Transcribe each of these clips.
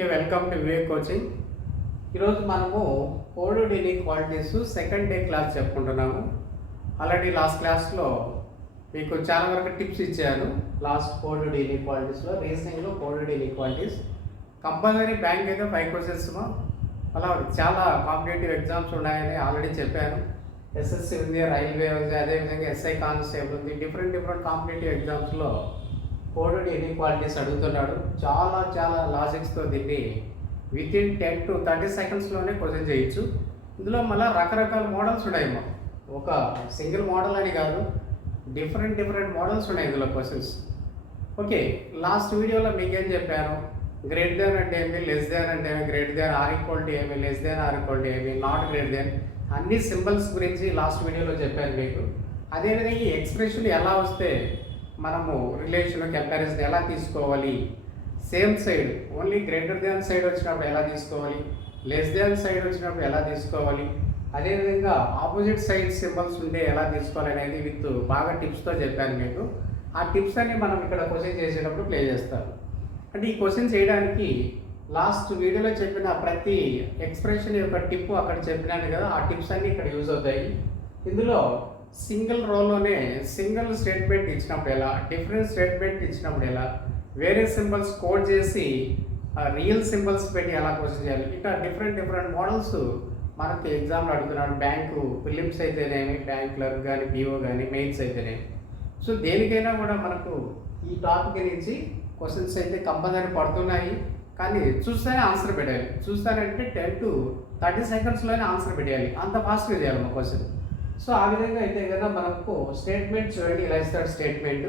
Okay, welcome to Vivek coaching. ఈరోజు మనము coded inequalities second day class చెప్పుకుంటున్నాము. ఆల్రెడీ లాస్ట్ క్లాస్లో మీకు చాలా వరకు టిప్స్ ఇచ్చాను. లాస్ట్ కోడెడ్ ఇన్ఈక్వాలిటీస్లో రీజనింగ్లో కోడెడ్ ఇన్ఈక్వాలిటీస్ కంపల్సరీ బ్యాంక్ అయితే 5 క్వశ్చన్స్ అలా చాలా కాంపిటేటివ్ ఎగ్జామ్స్ ఉన్నాయని ఆల్రెడీ చెప్పాను. ఎస్ఎస్సి ఉంది, రైల్వే ఉంది, అదేవిధంగా ఎస్ఐ కానిస్టేబుల్ ఉంది. డిఫరెంట్ కాంపిటేటివ్ ఎగ్జామ్స్లో కోడెడ్ ఇన్ఈక్వాలిటీస్ అడుగుతున్నాడు. చాలా లాజిక్స్తో దీన్ని వితిన్ 10 to 30 సెకండ్స్లోనే క్వశ్చన్ చేయొచ్చు. ఇందులో మళ్ళీ రకరకాల మోడల్స్ ఉన్నాయేమో, ఒక సింగిల్ మోడల్ అని కాదు, డిఫరెంట్ మోడల్స్ ఉన్నాయి ఇందులో క్వశ్చన్స్. ఓకే, లాస్ట్ వీడియోలో మీకేం చెప్పాను, గ్రేట్ దాన్ అంటే ఏమి, లెస్ దాన్ అంటే ఏమి, great than or equal to ఏమి, less than or equal to ఏమి, నాట్ గ్రేట్ దాన్, అన్ని సింబల్స్ గురించి లాస్ట్ వీడియోలో చెప్పాను మీకు. అదేవిధంగా ఈ ఎక్స్ప్రెషన్ ఎలా వస్తే మనము రిలేషన్ కంపారిజన్ ఎలా తీసుకోవాలి, same side only greater than side వచ్చినప్పుడు ఎలా తీసుకోవాలి, లెస్ దాన్ సైడ్ వచ్చినప్పుడు ఎలా తీసుకోవాలి, అదేవిధంగా ఆపోజిట్ సైడ్ సింబల్స్ ఉంటే ఎలా తీసుకోవాలి అనేది విత్ బాగా టిప్స్తో చెప్పాను మీకు. ఆ టిప్స్ అన్ని మనం ఇక్కడ క్వశ్చన్ చేసేటప్పుడు ప్లే చేస్తాము. అంటే ఈ క్వశ్చన్ చేయడానికి లాస్ట్ వీడియోలో చెప్పిన ప్రతి ఎక్స్ప్రెషన్ యొక్క టిప్ అక్కడ చెప్పినాను కదా, ఆ టిప్స్ అన్నీ ఇక్కడ యూజ్ అవుతాయి. ఇందులో సింగిల్ రోలోనే సింగిల్ స్టేట్మెంట్ ఇచ్చినప్పుడు ఎలా, డిఫరెంట్ స్టేట్మెంట్ ఇచ్చినప్పుడు ఎలా, వేరే సింబల్స్ కోడ్ చేసి రియల్ సింబల్స్ పెట్టి ఎలా క్వశ్చన్ చేయాలి, ఇంకా డిఫరెంట్ మోడల్స్ మనకి ఎగ్జామ్లో అడుగుతున్నాడు. బ్యాంకు ఫిలిమ్స్ అయితేనేమి, బ్యాంక్ క్లర్క్ కానీ, పిఓ కానీ, మెయిన్స్ అయితేనేమి. సో దేనికైనా కూడా మనకు ఈ టాపిక్ నుంచి క్వశ్చన్స్ అయితే కంపల్సరీ పడుతున్నాయి. కానీ చూస్తేనే ఆన్సర్ పెట్టాలి. చూస్తానంటే 10 to 30 సెకండ్స్లోనే ఆన్సర్ పెట్టాలి, అంత ఫాస్ట్గా చేయాలి మా క్వశ్చన్. సో ఆ విధంగా అయితే కదా మనకు స్టేట్మెంట్ చూడండి, ఇలా ఇస్తాడు స్టేట్మెంట్.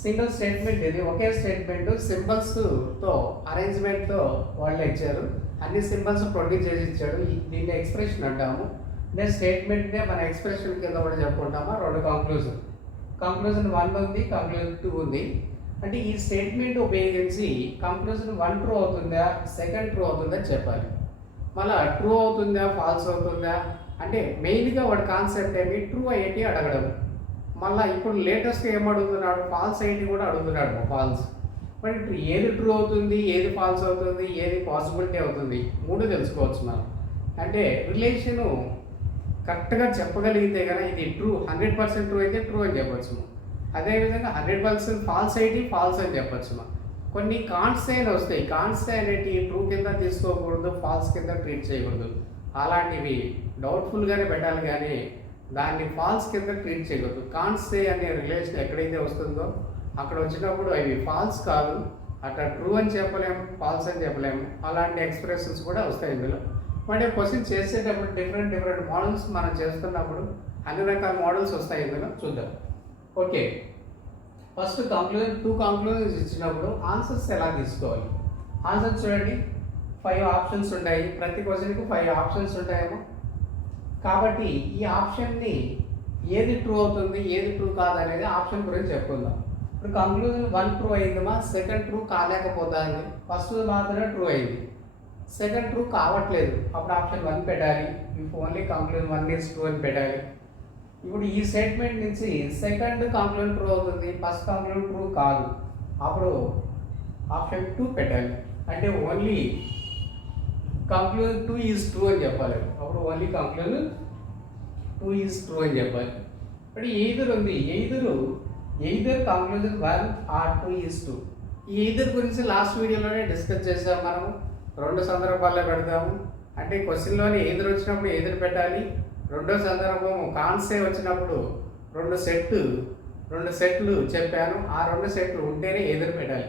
సింగిల్ స్టేట్మెంట్ ఇది, ఒకే స్టేట్మెంట్ సింబల్స్తో అరేంజ్మెంట్తో వాళ్ళే ఇచ్చారు. అన్ని సింబల్స్ ప్రొడ్యూస్ చేసి ఇచ్చాడు. దీన్ని ఎక్స్ప్రెషన్ అంటాము. నేను స్టేట్మెంట్నే మన ఎక్స్ప్రెషన్ కింద కూడా చెప్పుకుంటామా. 2 కంక్లూజన్ 1 ఉంది, కంక్లూజన్ 2 ఉంది. అంటే ఈ స్టేట్మెంట్ ఉపయోగించి కంక్లూజన్ 1 ట్రూ అవుతుందా, సెకండ్ ట్రూ అవుతుందా చెప్పాలి. మళ్ళీ ట్రూ అవుతుందా, ఫాల్స్ అవుతుందా అంటే మెయిన్గా వాడి కాన్సెప్ట్ ఏమి, ట్రూ అయ్యేటి అడగడం. మళ్ళీ ఇప్పుడు లేటెస్ట్గా ఏం అడుగుతున్నాడు, ఫాల్స్ అయ్యేటి కూడా అడుగుతున్నాడు. ఫాల్స్ మరి ఏది ట్రూ అవుతుంది, ఏది ఫాల్స్ అవుతుంది, ఏది పాసిబిలిటీ అవుతుంది, 3 తెలుసుకోవచ్చు మనం. అంటే రిలేషను కరెక్ట్గా చెప్పగలిగితే కనుక ఇది ట్రూ, 100% ట్రూ అయితే ట్రూ అని చెప్పచ్చు. అదేవిధంగా 100% ఫాల్స్ అయితే ఫాల్స్ అని చెప్పచ్చు. కొన్ని కాన్స్టైన్ వస్తాయి. కాన్స్టైన్ అనేటివి ట్రూ కింద తీసుకోకూడదు, ఫాల్స్ కింద ట్రీట్ చేయకూడదు. అలాంటివి డౌట్ఫుల్గానే పెట్టాలి, కానీ దాన్ని ఫాల్స్ కింద ట్రీట్ చేయకూడదు. కాన్స్టే అనే రిలేషన్ ఎక్కడైతే వస్తుందో అక్కడ వచ్చినప్పుడు అవి ఫాల్స్ కాదు, అట్లా ట్రూ అని చెప్పలేము, ఫాల్స్ అని చెప్పలేము. అలాంటి ఎక్స్ప్రెషన్స్ కూడా వస్తాయి ఇందులో. అంటే క్వశ్చన్ చేసేటప్పుడు డిఫరెంట్ మోడల్స్ మనం చేస్తున్నప్పుడు అన్ని రకాల మోడల్స్ వస్తాయి ఇందులో, చూద్దాం. ఓకే, ఫస్ట్ కంక్లూజన్ 2 కంక్లూజన్స్ ఇచ్చినప్పుడు ఆన్సర్స్ ఎలా తీసుకోవాలి. ఆన్సర్స్ చూడండి, 5 ఆప్షన్స్ ఉంటాయి. ప్రతి క్వశ్చన్కి 5 ఆప్షన్స్ ఉంటాయేమో. కాబట్టి ఈ ఆప్షన్ని ఏది ట్రూ అవుతుంది, ఏది ట్రూ కాదు అనేది ఆప్షన్ గురించి చెప్పుకుందాం. ఇప్పుడు కంక్లూజన్ 1 ట్రూ అయిందమ్మా, సెకండ్ ట్రూ కాలేకపోతుంది. ఫస్ట్ మాత్రమే ట్రూ అయింది, సెకండ్ ట్రూ కావట్లేదు. అప్పుడు ఆప్షన్ 1 పెట్టాలి. If only conclusion 1 is true అని పెట్టాలి. ఇప్పుడు ఈ స్టేట్మెంట్ నుంచి సెకండ్ కంక్లూజన్ ట్రూ అవుతుంది, ఫస్ట్ కంక్లూజన్ ట్రూ కాదు. అప్పుడు ఆప్షన్ 2 పెట్టాలి. అంటే ఓన్లీ కంక్లూజన్ 2 ఈజ్ ట్రూ అని చెప్పాలి. అప్పుడు ఓన్లీ కంక్లూజన్ 2 ఈజ్ ట్రూ అని చెప్పాలి. ఇప్పుడు ఎయిదర్ ఉంది, either conclusion 1 or 2 is true. ఈ ఎయిదర్ గురించి లాస్ట్ వీడియోలోనే డిస్కస్ చేసాం. మనం 2 సందర్భాల్లో పెడతాము. అంటే క్వశ్చన్లోనే ఎయిదర్ వచ్చినప్పుడు ఎయిదర్ పెట్టాలి. రెండో సందర్భం కాన్సే వచ్చినప్పుడు 2 సెట్లు చెప్పాను. ఆ 2 సెట్లు ఉంటేనే ఎదురు పెట్టాలి.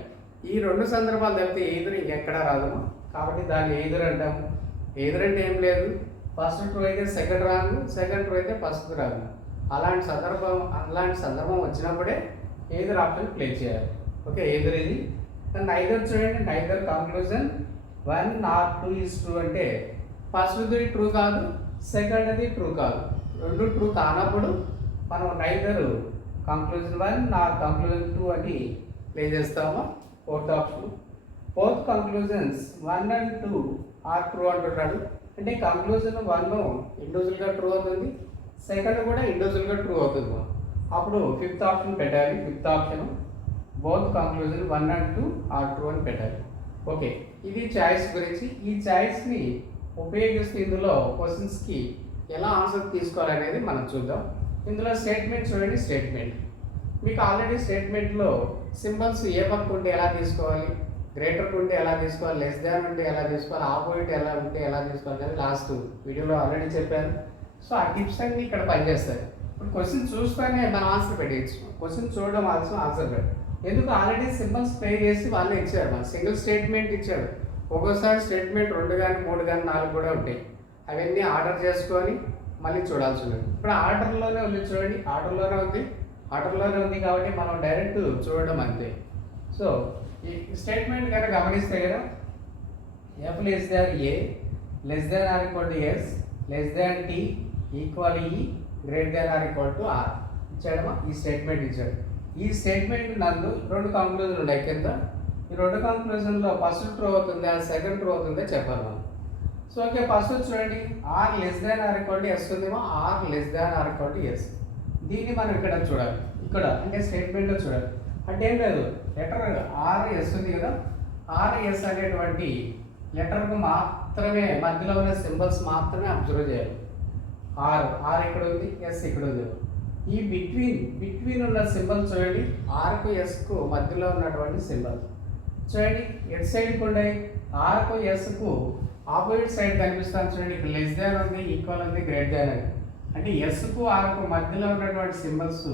ఈ 2 సందర్భాలు తప్పితే ఎదురు ఇంకెక్కడా రాదు. కాబట్టి దాన్ని ఎదురు అంటాము. ఎదురు అంటే ఏం లేదు, ఫస్ట్ ట్రూ అయితే సెకండ్ రాంగ్, సెకండ్ ట్రూ అయితే ఫస్ట్ రాంగ్. అలాంటి సందర్భం వచ్చినప్పుడే ఎదురు ఆప్షన్ ప్లే చేయాలి. ఓకే, ఎదురు ఇది. నైదర్ చూడండి, neither conclusion 1 or 2 is true అంటే ఫస్ట్ ట్రూ కాదు, సెకండ్ అది ట్రూ కాదు. 2 ట్రూ కానప్పుడు మనం నైదర్ కంక్లూజన్ 1 ఆర్ కంక్లూజన్ 2 అని ప్లే చేస్తాము. Fourth option, both conclusions 1 and 2 are true అంటున్నాడు. అంటే కంక్లూజన్ 1 ఇండివిజువల్గా ట్రూ అవుతుంది, సెకండ్ కూడా ఇండివిజువల్గా ట్రూ అవుతుంది. అప్పుడు 5th ఆప్షన్ పెట్టాలి. 5th option both conclusion 1 and 2 are true అని పెట్టాలి. ఓకే, ఇది చాయిస్ గురించి. ఈ చాయిస్ని ఉపయోగిస్తూ ఇందులో క్వశ్చన్స్కి ఎలా ఆన్సర్ తీసుకోవాలనేది మనం చూద్దాం. ఇందులో స్టేట్మెంట్ చూడండి. స్టేట్మెంట్ మీకు ఆల్రెడీ స్టేట్మెంట్లో సింబల్స్ ఏ పక్క ఉంటే ఎలా తీసుకోవాలి, గ్రేటర్ ఉంటే ఎలా తీసుకోవాలి, లెస్ దాన్ ఉంటే ఎలా తీసుకోవాలి, ఆపోజిట్ ఎలా ఉంటే ఎలా తీసుకోవాలి అనేది లాస్ట్ వీడియోలో ఆల్రెడీ చెప్పాను. సో ఆ టిప్స్ అన్ని ఇక్కడ పనిచేస్తాయి. ఇప్పుడు క్వశ్చన్ చూస్తూనే మనం ఆన్సర్ పెట్టేయచ్చు. క్వశ్చన్ చూడడం ఆన్సర్ పెట్టు. ఎందుకు ఆల్రెడీ సింబల్స్ ప్లే చేసి వాళ్ళే ఇచ్చారు. మన సింగిల్ స్టేట్మెంట్ ఇచ్చాడు. ఒక్కోసారి స్టేట్మెంట్ 2 కానీ 3 కానీ 4 కూడా ఉంటాయి. అవన్నీ ఆర్డర్ చేసుకొని మళ్ళీ చూడాల్సి ఉంది. ఇప్పుడు ఆర్డర్లోనే ఉంది చూడండి. ఆర్డర్లోనే ఉంది కాబట్టి మనం డైరెక్ట్ చూడడం అంతే. సో ఈ స్టేట్మెంట్ కనుక గమనిస్తే కదా, F less than A, less than or equal to S, less than T, equal E, greater than or equal to R ఇచ్చాడమా. ఈ స్టేట్మెంట్ ఇచ్చాడు. ఈ స్టేట్మెంట్ నందు 2 కంక్లూజన్ ఉన్నాయి కింద. ఈ 2 కంక్లూజన్లో ఫస్ట్ ట్రూ అవుతుందా సెకండ్ ట్రూ అవుతుందా చెప్పాలి మనం. సో ఓకే, ఫస్ట్ చూడండి. R less than or equal to S ఉందేమో. R less than or equal to S. దీన్ని మనం ఇక్కడ చూడాలి. ఇక్కడ అంటే స్టేట్మెంట్లో చూడాలి. అంటే ఏం లేదు, లెటర్ ఆర్ఎస్ ఉంది కదా, ఆర్ఎస్ అనేటువంటి లెటర్కు మాత్రమే మధ్యలో ఉన్న సింబల్స్ మాత్రమే అబ్జర్వ్ చేయాలి. ఆర్ ఇక్కడ ఉంది, ఎస్ ఇక్కడ ఉంది. ఈ బిట్వీన్ ఉన్న సింబల్స్ చూడండి. ఆర్కు ఎస్కు మధ్యలో ఉన్నటువంటి సింబల్స్ చూడండి. ఎట్ సైడ్కి ఉన్నాయి. ఆర్కు ఎస్కు ఆపోజిట్ సైడ్ కనిపిస్తాను చూడండి. ఇక్కడ లెస్ దాన్ ఉంది, ఈక్వల్ ఉంది, గ్రేట్ దాన్ ఉంది. అంటే ఎస్కు ఆర్కు మధ్యలో ఉన్నటువంటి సింబల్స్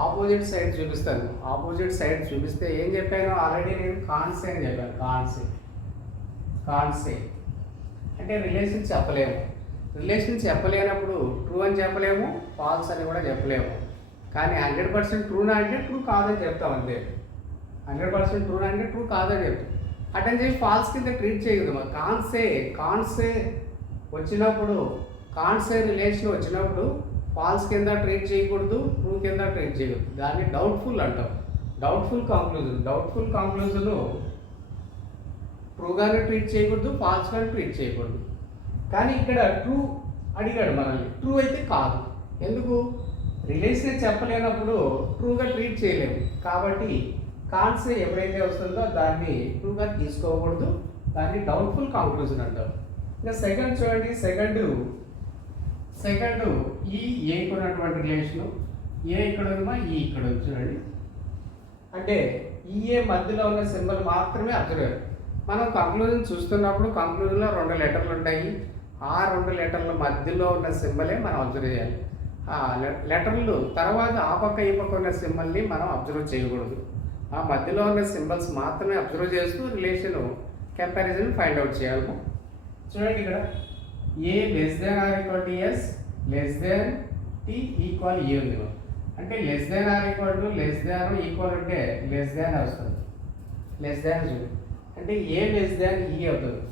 ఆపోజిట్ సైడ్ చూపిస్తాను. ఆపోజిట్ సైడ్ చూపిస్తే ఏం చెప్పాను ఆల్రెడీ నేను కాన్సే అని చెప్పాను. కాన్సే అంటే రిలేషన్ చెప్పలేనప్పుడు ట్రూ అని చెప్పలేము, ఫాల్స్ అని కూడా చెప్పలేము. కానీ 100% ట్రూనా అంటే ట్రూ కాదని చెప్తాం అంతే. 100% ట్రూనా అంటే ట్రూ కాదని చెప్తాం. అటెండ్ చేసి ఫాల్స్ కింద ట్రీట్ చేయదు. కాన్సే వచ్చినప్పుడు, కాన్సే రిలేషన్ వచ్చినప్పుడు ఫాల్స్ కింద ట్రీట్ చేయకూడదు, ట్రూ కింద ట్రీట్ చేయకూడదు. దాన్ని డౌట్ఫుల్ అంటాం. డౌట్ఫుల్ కాంక్లూజన్ ట్రూగానే ట్రీట్ చేయకూడదు, ఫాల్స్గానే ట్రీట్ చేయకూడదు. కానీ ఇక్కడ ట్రూ అడిగాడు మనల్ని. ట్రూ అయితే కాదు. ఎందుకు? రిలేషన్ చెప్పలేనప్పుడు ట్రూగా ట్రీట్ చేయలేము. కాబట్టి కాన్సే ఎప్పుడైతే వస్తుందో దాన్ని ట్రూగా తీసుకోకూడదు. దాన్ని డౌట్ఫుల్ కాంక్లూజన్ అంటారు. ఇంకా సెకండ్ చూడండి. సెకండ్ ఈ ఏకి ఉన్నటువంటి రిలేషను. ఏ ఇక్కడ ఉందా, ఈ ఇక్కడ ఉంది చూడండి. అంటే ఈ ఏ మధ్యలో ఉన్న సింబల్ మాత్రమే అబ్జర్వ్. మనం కంక్లూజన్ చూస్తున్నప్పుడు కంక్లూజన్లో 2 లెటర్లు ఉంటాయి. ఆ 2 లెటర్ల మధ్యలో ఉన్న సింబలే మనం అబ్జర్వ్ చేయాలి. ఆ లెటర్లు తర్వాత ఆ పక్క ఈ పక్క ఉన్న సింబల్ని మనం అబ్జర్వ్ చేయకూడదు. ఆ మధ్యలో ఉన్న సింబల్స్ మాత్రమే అబ్జర్వ్ చేస్తూ రిలేషన్ కంపారిజన్ ఫైండ్ అవుట్ చేయాలి. చూడండి ఇక్కడ A less than or equal to S, less than T, equal A ఉంది. అంటే less than or equal to less than equal అంటే లెస్ దాన్ వస్తుంది. లెస్ దాన్ చూడండి. అంటే ఏ లెస్ దాన్ ఈ అవుతుంది.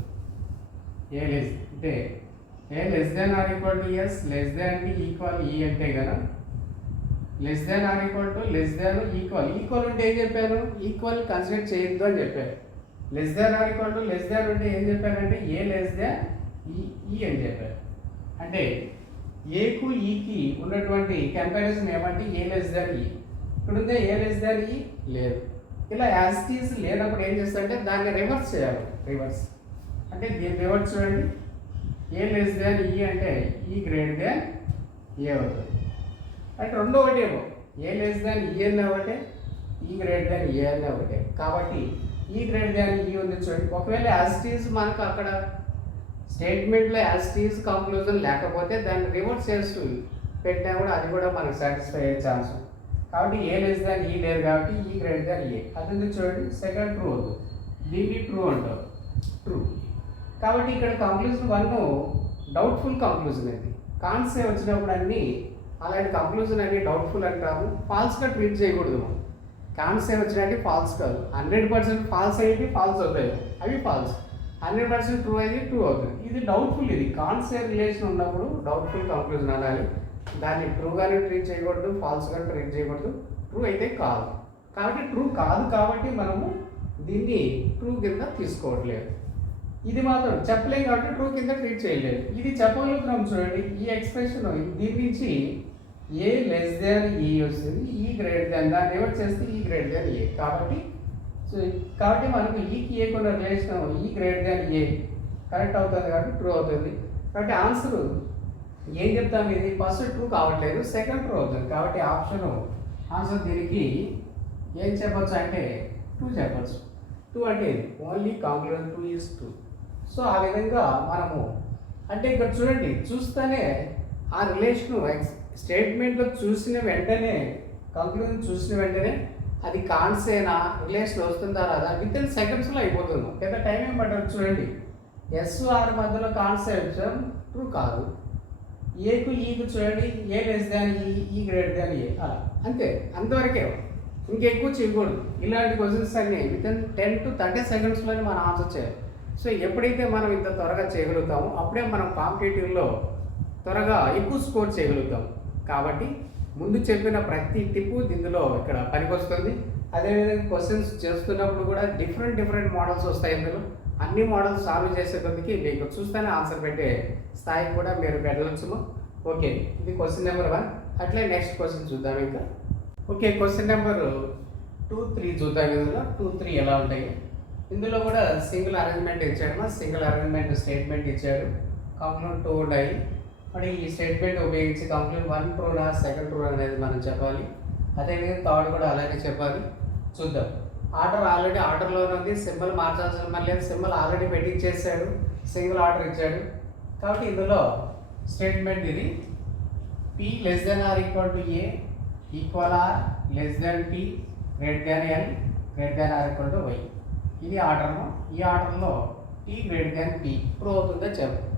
A less than or equal to S, less than T, equal E అంటే కదా less than or equal to less than equal ఉంటే ఏం చెప్పాను? ఈక్వల్ కన్సిడర్ చేయొద్దు అని చెప్పారు. Less than or equal to less than ఉంటే ఏం చెప్పారంటే ఏ లెస్ దాన్ ఈ అని చెప్పారు. అంటే ఏకు ఈకి ఉన్నటువంటి కంపారిజన్ ఏమంటే ఏ లెస్ దాన్ ఈ. ఇక్కడ ఉందే ఏ లెస్ దాన్ ఈ లేదు. ఇలా యాజ్ టీజ్ లేనప్పుడు ఏం చేస్తారంటే దాన్ని రివర్స్ చేయాలి. అంటే దీన్ని రివర్స్ చూడండి. ఏ లెస్ దాన్ ఈ అంటే ఈ గ్రేటర్ దాన్ ఏ అవుతుంది. అంటే రెండో ఒకటేమో ఏ లెస్ దాన్ ఈ అన్న ఒకటే, ఈ గ్రేటర్ దాన్ ఏ అన్న ఒకటే. కాబట్టి ఈ గ్రేటర్ దాన్ ఈ ఉంది చూడండి. ఒకవేళ యాజ్ టీజ్ మనకు అక్కడ స్టేట్మెంట్లో యాజ్ టీజ్ కంక్లూజన్ లేకపోతే దాన్ని రివర్స్ చేస్తూ పెట్టినా కూడా అది కూడా మనకు సాటిస్ఫై అయ్యే ఛాన్స్. కాబట్టి ఏ లెస్ దాన్ ఈ లేదు కాబట్టి ఈ గ్రేటర్ దాన్ ఏ. అది చూడండి. సెకండ్ ట్రూ అవుతుంది. దీన్ని ట్రూ అంటారు. ట్రూ. కాబట్టి ఇక్కడ కంక్లూజన్ 1 డౌట్ఫుల్ కంక్లూజన్ అది. కాన్సే వచ్చినప్పుడు అన్నీ అలాంటి కంక్లూజన్ అన్ని డౌట్ఫుల్ అంటాము. ఫాల్స్గా ట్రీట్ చేయకూడదు. కాన్సే వచ్చినట్టు ఫాల్స్ కాదు. 100% ఫాల్స్ అయ్యేది ఫాల్స్ అవుతాయి. అవి ఫాల్స్. 100% ట్రూ అయ్యి ట్రూ అవుతుంది. ఇది డౌట్ఫుల్. ఇది కాన్సే రిలేషన్ ఉన్నప్పుడు డౌట్ఫుల్ కంక్లూజన్ అనాలి. దాన్ని ట్రూగానే ట్రీట్ చేయకూడదు, ఫాల్స్గానే ట్రీట్ చేయకూడదు. ట్రూ అయితే కాదు. కాబట్టి ట్రూ కాదు కాబట్టి మనము దీన్ని ట్రూ కింద తీసుకోవట్లేదు. ఇది మాత్రం చెప్పలేం కాబట్టి ట్రూ కింద ట్రీట్ చేయలేదు. ఇది చెప్పగలుగుతున్నాం చూడండి. ఈ ఎక్స్ప్రెషన్ దీని నుంచి ఏ లెస్ దాన్ ఈ వస్తుంది, ఈ గ్రేటర్ దాన్ దాన్ని ఎవరు చేస్తే ఈ గ్రేటర్ దాన్ ఏ. కాబట్టి సో సో కాబట్టి మనకు ఈకి ఏకి ఉన్న రిలేషన్ ఈ గ్రేటర్ దాన్ ఏ కరెక్ట్ అవుతుంది కాబట్టి ట్రూ అవుతుంది. కాబట్టి ఆన్సర్ ఏం చెప్తాం, ఇది ఫస్ట్ ట్రూ కావట్లేదు, సెకండ్ ట్రూ అవుతుంది. కాబట్టి ఆప్షన్ ఆన్సర్ దీనికి ఏం చెప్పొచ్చు అంటే 2 చెప్పచ్చు. 2 అంటే ఓన్లీ కాంక్లూజన్ 2 ఈజ్ 2. సో ఆ విధంగా మనము అంటే ఇక్కడ చూడండి, చూస్తేనే ఆ రిలేషన్ స్టేట్మెంట్లో చూసిన వెంటనే కంక్లూజన్ చూసిన వెంటనే అది కాన్సేనా రిలేషన్ వస్తుందా రాదా విత్ ఇన్ సెకండ్స్లో అయిపోతుంది. పెద్ద టైం ఏం పట్టదు. చూడండి ఎస్ఆర్ మధ్యలో కాన్సెప్ట్ ట్రూ కాదు. ఏకు ఈకు చూడండి, ఏ లెస్ దాన్ ఈ గ్రేటర్ దాన్ ఏ, అలా అంతే, అంతవరకే, ఇంకెక్కువ చేయకూడదు. ఇలాంటి క్వశ్చన్స్ అన్ని విత్ ఇన్ 10 to 30 సెకండ్స్లోనే మనం ఆన్సర్ చేయాలి. సో ఎప్పుడైతే మనం ఇంత త్వరగా చేయగలుగుతామో అప్పుడే మనం కాంపిటేటివ్లో త్వరగా ఎక్కువ స్కోర్ చేయగలుగుతాం. కాబట్టి ముందు చెప్పిన ప్రతి టిప్పు ఇందులో ఇక్కడ పనికొస్తుంది. అదేవిధంగా క్వశ్చన్స్ చేస్తున్నప్పుడు కూడా డిఫరెంట్ మోడల్స్ వస్తాయి. ఇందులో అన్ని మోడల్స్ సాల్వ్ చేసే కొద్దికి మీకు చూస్తేనే ఆన్సర్ పెట్టే స్థాయికి కూడా మీరు వెళ్ళవచ్చుము. ఓకే, ఇది క్వశ్చన్ నెంబర్ 1. అట్లే నెక్స్ట్ క్వశ్చన్ చూద్దాం ఇంకా. ఓకే, క్వశ్చన్ నెంబర్ 2, 3 చూద్దాం. ఇందులో 2, 3 ఎలా ఉంటాయి. ఇందులో కూడా సింగిల్ అరేంజ్మెంట్ ఇచ్చాడు, సింగిల్ అరేంజ్మెంట్ స్టేట్మెంట్ ఇచ్చాడు. కంక్లూడ్ 2 ఉన్నాయి. మరి ఈ స్టేట్మెంట్ ఉపయోగించి కంక్లూడ్ 1 ట్రూనా సెకండ్ ట్రూ అనేది మనం చెప్పాలి. అదేవిధంగా థర్డ్ కూడా అలాగే చెప్పాలి. చూద్దాం. ఆర్డర్ ఆల్రెడీ ఆర్డర్లోనే ఉంది, సింబల్ మార్చాల్సిన మళ్ళీ సింబల్ ఆల్రెడీ పెట్టించేసాడు, సింగిల్ ఆర్డర్ ఇచ్చాడు. కాబట్టి ఇందులో స్టేట్మెంట్ ఇది P less than or equal to A, equal R, less than P, greater than L, greater than or equal to Y. ఇది ఆర్డర్ను. ఈ ఆర్డర్లో T greater than P true అవుతుందో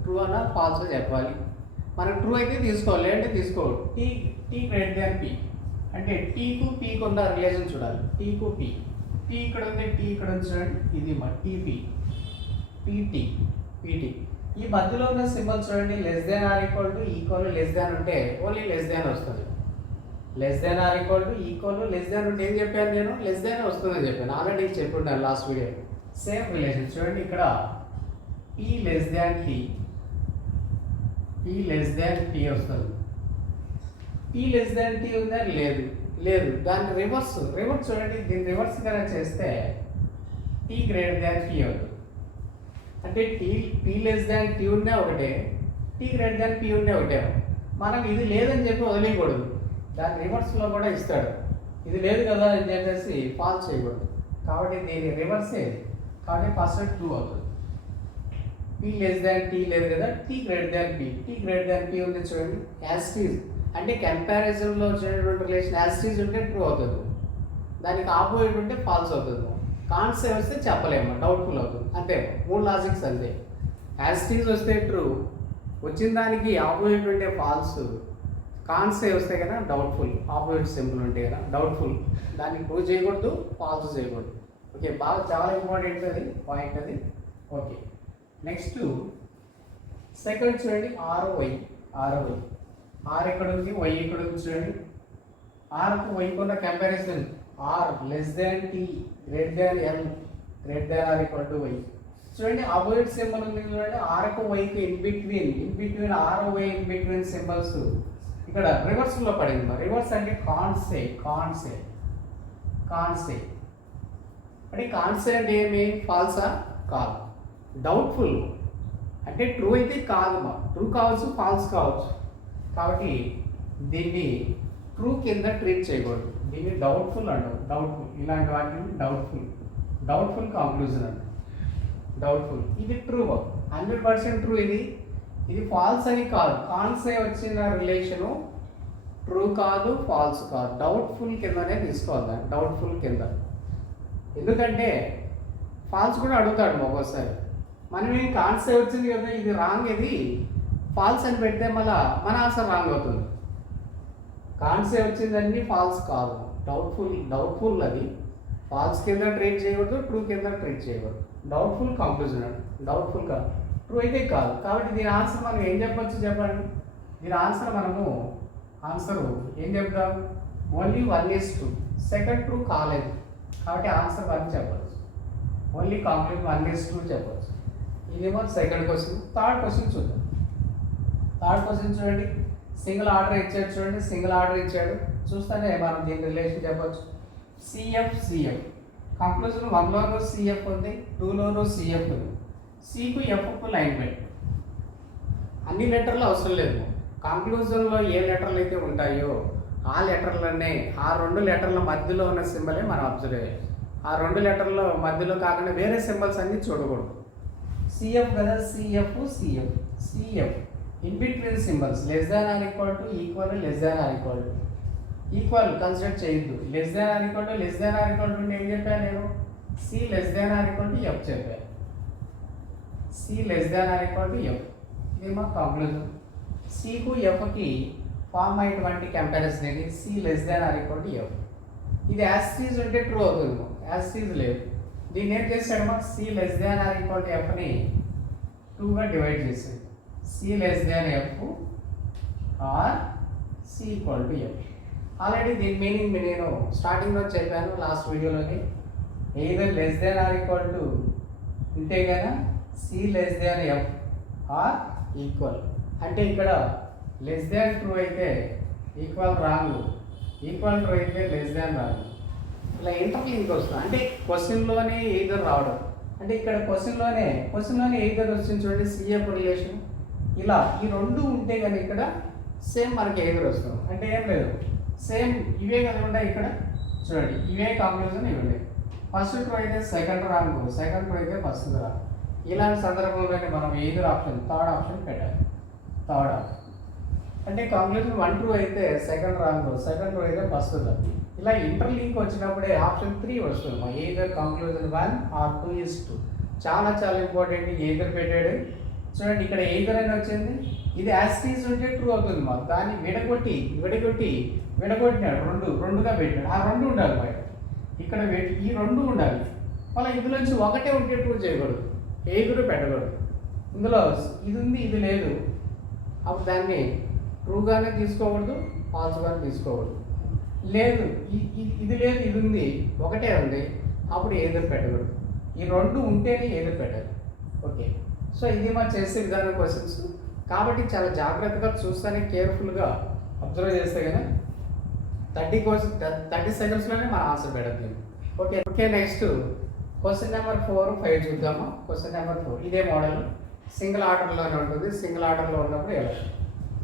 ట్రూ అన్న ఫాల్స్ చెప్పాలి. మనం ట్రూ అయితే తీసుకోవాలి, లేదంటే తీసుకోవాలి. T గ్రేటర్ దెన్ P అంటే టీకు పీకు ఉన్న రిలేషన్ చూడాలి. టీకు పీ, పీ ఇక్కడ ఉంది, టీ ఇక్కడ ఉంది చూడండి, ఇది మా టీపీ, పీటీ, పీటీ. ఈ మధ్యలో ఉన్న సింబల్ చూడండి, less than or equal to equal less than ఉంటే ఓన్లీ లెస్ దాన్ వస్తుంది. Less than or equal to equal less than ఉంటే ఏం చెప్పాను నేను, లెస్ దాన్ వస్తుందని చెప్పాను, ఆల్రెడీ చెప్పున్నాను లాస్ట్ వీడియో. సేమ్ రిలేషన్ చూడండి, ఇక్కడ P less than T, P less than T వస్తుంది. పీ లెస్ దాన్ టీ ఉందా, లేదు. దాన్ని రివర్స్ చూడండి, దీన్ని రివర్స్ కనుక చేస్తే టీ గ్రేటర్ దాన్ టీ అవుతుంది. అంటే పీ లెస్ దాన్ టీ ఉన్నా ఒకటే, టీ గ్రేటర్ దాన్ పీ ఉన్నా ఒకటే. మనం ఇది లేదని చెప్పి వదిలేయకూడదు, దాని రివర్స్లో కూడా ఇస్తాడు. ఇది లేదు కదా అని చెప్పేసి ఫాల్స్ చేయకూడదు. కాబట్టి దీని రివర్సే. కాబట్టి ఫస్ట్ ట్రూ అవుతుంది. పీ లెస్ దాన్ టీ లేదు కదా, T greater than P, T greater than P ఉంది చూడండి. యాస్టీజ్ అంటే కంపారిజన్లో వచ్చినటువంటి రిలేషన్ యాస్టీజ్ ఉంటే ట్రూ అవుతుంది, దానికి ఆపోజిట్ ఉంటే ఫాల్స్ అవుతుంది. కాన్సెప్ట్ వస్తే చెప్పలేము, డౌట్ఫుల్ అవుతుంది. అంతే, 3 లాజిక్స్ అంతే. యాస్టీజ్ వస్తే ట్రూ, వచ్చిన దానికి ఆపోజిట్ ఉంటే ఫాల్స్, కాన్సెప్ట్ వస్తే కదా డౌట్ఫుల్, ఆపోజిట్ సింపుల్ ఉంటే కదా డౌట్ఫుల్, దాన్ని ట్రూ చేయకూడదు, ఫాల్స్ చేయకూడదు. ఓకే, బాగా చాలా ఇంపార్టెంట్ అది పాయింట్ అది. ఓకే, నెక్స్ట్ సెకండ్ చూడండి, ఆర్ఓవై. ఆర్ ఇక్కడ ఉంది, వై ఇక్కడ ఉంది చూడండి. ఆర్కు వైకు ఉన్న comparison R less than T, greater than L, greater than or equal to Y. చూడండి ఆపోజిట్ సింబల్ ఉంది చూడండి, ఆర్కు వైకు in between R Y in between symbols ఇక్కడ రివర్స్లో పడింది. రివర్స్ అంటే కాన్సే అంటే కాన్సే అంటే ఏమి, ఫాల్సా కాదు, డౌట్ఫుల్ అంటే ట్రూ అయితే కాదు, ట్రూ కావచ్చు ఫాల్స్ కావచ్చు. కాబట్టి దీన్ని ట్రూ కింద ట్రీట్ చేయకూడదు, దీన్ని డౌట్ఫుల్ అంటారు. డౌట్ఫుల్ ఇలాంటి వాటిని డౌట్ఫుల్ కంక్లూజన్ అంటారు. డౌట్ఫుల్ ఇది ట్రూ, 100% ట్రూ. ఇది ఫాల్స్ అని కాదు, కాన్సే వచ్చిన రిలేషను ట్రూ కాదు, ఫాల్స్ కాదు, డౌట్ఫుల్ కిందనే తీసుకోవాలి దాన్ని, డౌట్ఫుల్ కింద. ఎందుకంటే ఫాల్స్ కూడా అడుగుతాడు ఒక్కోసారి. మనం ఏం కాన్సే వచ్చింది కదా, ఇది రాంగ్, ఇది ఫాల్స్ అని పెడితే మళ్ళీ మన ఆన్సర్ రాంగ్ అవుతుంది. కాన్సే వచ్చిందన్నీ ఫాల్స్ కాదు, డౌట్ఫుల్ అది ఫాల్స్ కింద ట్రీట్ చేయకూడదు, ట్రూ కింద ట్రీట్ చేయకూడదు. డౌట్ఫుల్ కంక్లూజన్ అండి, డౌట్ఫుల్ కాదు, ట్రూ అయితే కాదు. కాబట్టి దీని ఆన్సర్ మనం ఏం చెప్పొచ్చు చెప్పండి. దీని ఆన్సర్ ఏం చెప్తాం, ఓన్లీ 1:2, సెకండ్ ట్రూ కాలేదు. కాబట్టి ఆన్సర్ 1 చెప్పచ్చు, ఓన్లీ కంప్లీట్ 1:2 చెప్పచ్చు. ఇదేమో సెకండ్ క్వశ్చన్. థర్డ్ క్వశ్చన్ చూద్దాం. థర్డ్ క్వశ్చన్ చూడండి, సింగిల్ ఆర్డర్ ఇచ్చాడు చూస్తేనే మనం దీని రిలేషన్ చెప్పచ్చు. సిఎఫ్ కంక్లూజన్ 1లోనూ సిఎఫ్ ఉంది, 2లోనూ సిఎఫ్ ఉంది. సికు ఎఫ్కు లైన్ పెట్టు. అన్ని లెటర్లు అవసరం లేదు. కంక్లూజన్లో ఏ లెటర్లు అయితే ఉంటాయో ఆ లెటర్లనే, ఆ 2 లెటర్ల మధ్యలో ఉన్న సింబలే మనం అబ్జర్వ్ చేయాలి. ఆ 2 లెటర్ల మధ్యలో కాకుండా వేరే సింబల్స్ అన్ని చూడకూడదు. సిఎఫ్ కదా, CF CF CF in between symbols less than or equal to, equal, less than or equal to. Equal consider చేయొద్దు. Less than or equal to, less than or equal to ఏం చెప్పాను నేను? C less than or equal to F చెప్పాను. C less than or equal to F. ఇది మా conclusion. సికు ఎఫ్కి form అయ్యేటువంటి కంపారిజన్ ఇది C less than or equal to F. ఇది యాస్టీజ్ ఉంటే ట్రూ అవుతుంది, యాస్టీజ్ లేదు. దీన్ని ఏం చేశాడు మా? C less than or equal to ఎఫ్ని 2గా డివైడ్ చేసాడు. C less than F or C equal to F. Already దీని మీనింగ్ నేను స్టార్టింగ్లో చెప్పాను, లాస్ట్ వీడియోలోని. Either less than or equal to ఉంటే కదా C less than F or equal. అంటే ఇక్కడ లెస్ దాన్ ట్రూ అయితే ఈక్వల్ రాంగ్, ఈక్వల్ ట్రూ అయితే లెస్ దాన్ రాంగ్. ఇలా ఇంటర్లింక్ వస్తుంది. అంటే క్వశ్చన్లోనే ఎయిదర్ రావడం. అంటే ఇక్కడ క్వశ్చన్లోనే ఎయిదర్ వచ్చింది చూడండి, సిఎఫ్ రిలేషన్. ఇలా ఈ 2 ఉంటే కానీ ఇక్కడ సేమ్ మనకి ఎయిదర్ వస్తుంది. అంటే ఏం లేదు, సేమ్ ఇవే కదా ఉన్నాయి ఇక్కడ చూడండి, ఇవే కాంబినేషన్ ఇవి ఉన్నాయి. ఫస్ట్ ట్రూ అయితే సెకండ్ రాంగ్, సెకండ్ ట్రూ అయితే ఫస్ట్ రాంగ్. ఇలాంటి సందర్భంలోనే మనం ఎయిదర్ ఆప్షన్, థర్డ్ ఆప్షన్ పెట్టాలి. థర్డ్ ఆప్షన్ అంటే కాంబినేషన్ 1 ట్రూ అయితే సెకండ్ రాంగ్, సెకండ్ ట్రూ అయితే ఫస్ట్ రాంగ్. ఇలా ఇంటర్లింక్ వచ్చినప్పుడే ఆప్షన్ 3 వస్తుంది. మా ఎయిదర్ కంక్లూజన్ 1 ఆర్ 2:2. చాలా చాలా ఇంపార్టెంట్. ఎయిదర్ పెట్టాడు చూడండి, ఇక్కడ ఎయిదర్ అని వచ్చింది. ఇది యాస్టీజ్ ఉంటే ట్రూ అవుతుంది మాకు. దాన్ని విడగొట్టినాడు, రెండుగా పెట్టాడు. ఆ 2 ఉండాలి బయట. ఇక్కడ ఈ 2 ఉండాలి. మళ్ళీ ఇందులోంచి ఒకటే ఉంటే ట్రూ చేయకూడదు, ఎయిదర్ పెట్టకూడదు. ఇందులో ఇది ఉంది, ఇది లేదు. అప్పుడు దాన్ని ట్రూగానే తీసుకోకూడదు, ఫాల్స్గానే తీసుకోకూడదు. లేదు ఇది లేదు, ఇది ఉంది, ఒకటే ఉంది, అప్పుడు ఎయిదర్ పెట్టకూడదు. ఈ 2 ఉంటేనే ఎయిదర్ పెట్టాలి. ఓకే, సో ఇది మా చేసే విధానం క్వశ్చన్స్. కాబట్టి చాలా జాగ్రత్తగా చూస్తేనే, కేర్ఫుల్గా అబ్జర్వ్ చేస్తే కానీ 30 సెకండ్స్లోనే మన ఆన్సర్ పెట్టద్దు. ఓకే నెక్స్ట్ క్వశ్చన్ నెంబర్ 4, 5 చూద్దాము. క్వశ్చన్ నెంబర్ 4 ఇదే మోడల్, సింగిల్ ఆర్డర్లోనే ఉంటుంది. సింగిల్ ఆర్డర్లో ఉన్నప్పుడు ఎలా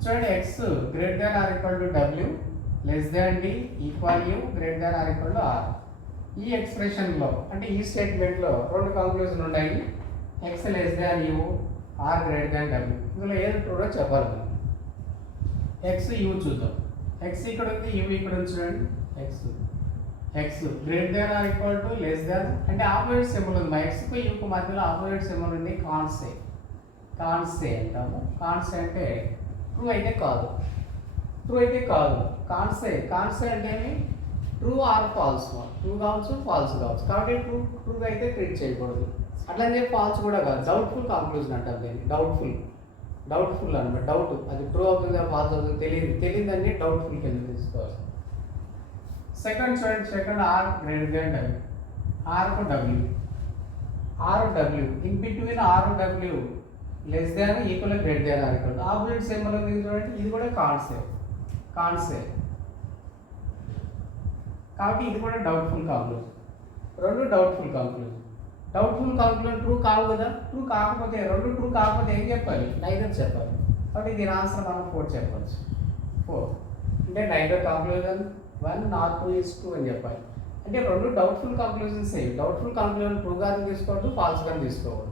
చూడండి, X greater than or equal to W less than D equal U greater than or equal to R. ఈ ఎక్స్ప్రెషన్లో అంటే ఈ స్టేట్మెంట్లో 2 కంక్లూజన్ ఉన్నాయి. X less than U, R greater than W. ఇందులో ఏది ట్రూగా చెప్పాలి మనం. ఎక్స్ యూ చూద్దాం. ఎక్స్ ఇక్కడ ఉంది, యూ ఇక్కడ ఉంది చూడండి. X greater than or equal to less than అంటే ఆపోజిట్ సింబల్ ఉంది. మా ఎక్స్కు యూకు మధ్యలో ఆపోజిట్ సింబల్ ఉంది. కాన్సే అంటాము. కాన్సే అంటే ట్రూ అయితే కాదు, కాన్సే అంటే ట్రూ ఆర్ ఫాల్స్. ట్రూ కావచ్చు, ఫాల్స్ కావచ్చు. కాబట్టి ట్రూగా అయితే ట్రీట్ చేయకూడదు. అట్లనే ఫాల్స్ కూడా కాదు, డౌట్ఫుల్ కంక్లూజన్ అంటారు దీన్ని. డౌట్ఫుల్ అనమాట. డౌట్ అది ట్రూ అవుతుందా ఫాల్స్ అవుతుందో తెలియదని డౌట్ఫుల్ కింద తీసుకోవాలి. సెకండ్ చూడండి, second are greater than W. Are W in between are W less than equal greater than or equal. Opposite symbol ఉంది చూడండి, ఇది కూడా కాన్సే. కాబట్టి ఇది కూడా doubtful conclusion. 2 doubtful conclusion true కావు కదా. ట్రూ కాకపోతే 2 ట్రూ కాకపోతే ఏం చెప్పాలి? నైదర్ చెప్పాలి. కాబట్టి దీని ఆన్సర్ మనం 4 చెప్పవచ్చు. 4 అంటే నైదర్ కంక్లూజన్ 1 ఆర్ 2:2 అని చెప్పాలి. అంటే 2 డౌట్ఫుల్ కంక్లూజన్స్ ఏవి? డౌట్ఫుల్ కంక్లూజన్ ట్రూగానే తీసుకోవద్దు, ఫాల్స్గానే తీసుకోవద్దు.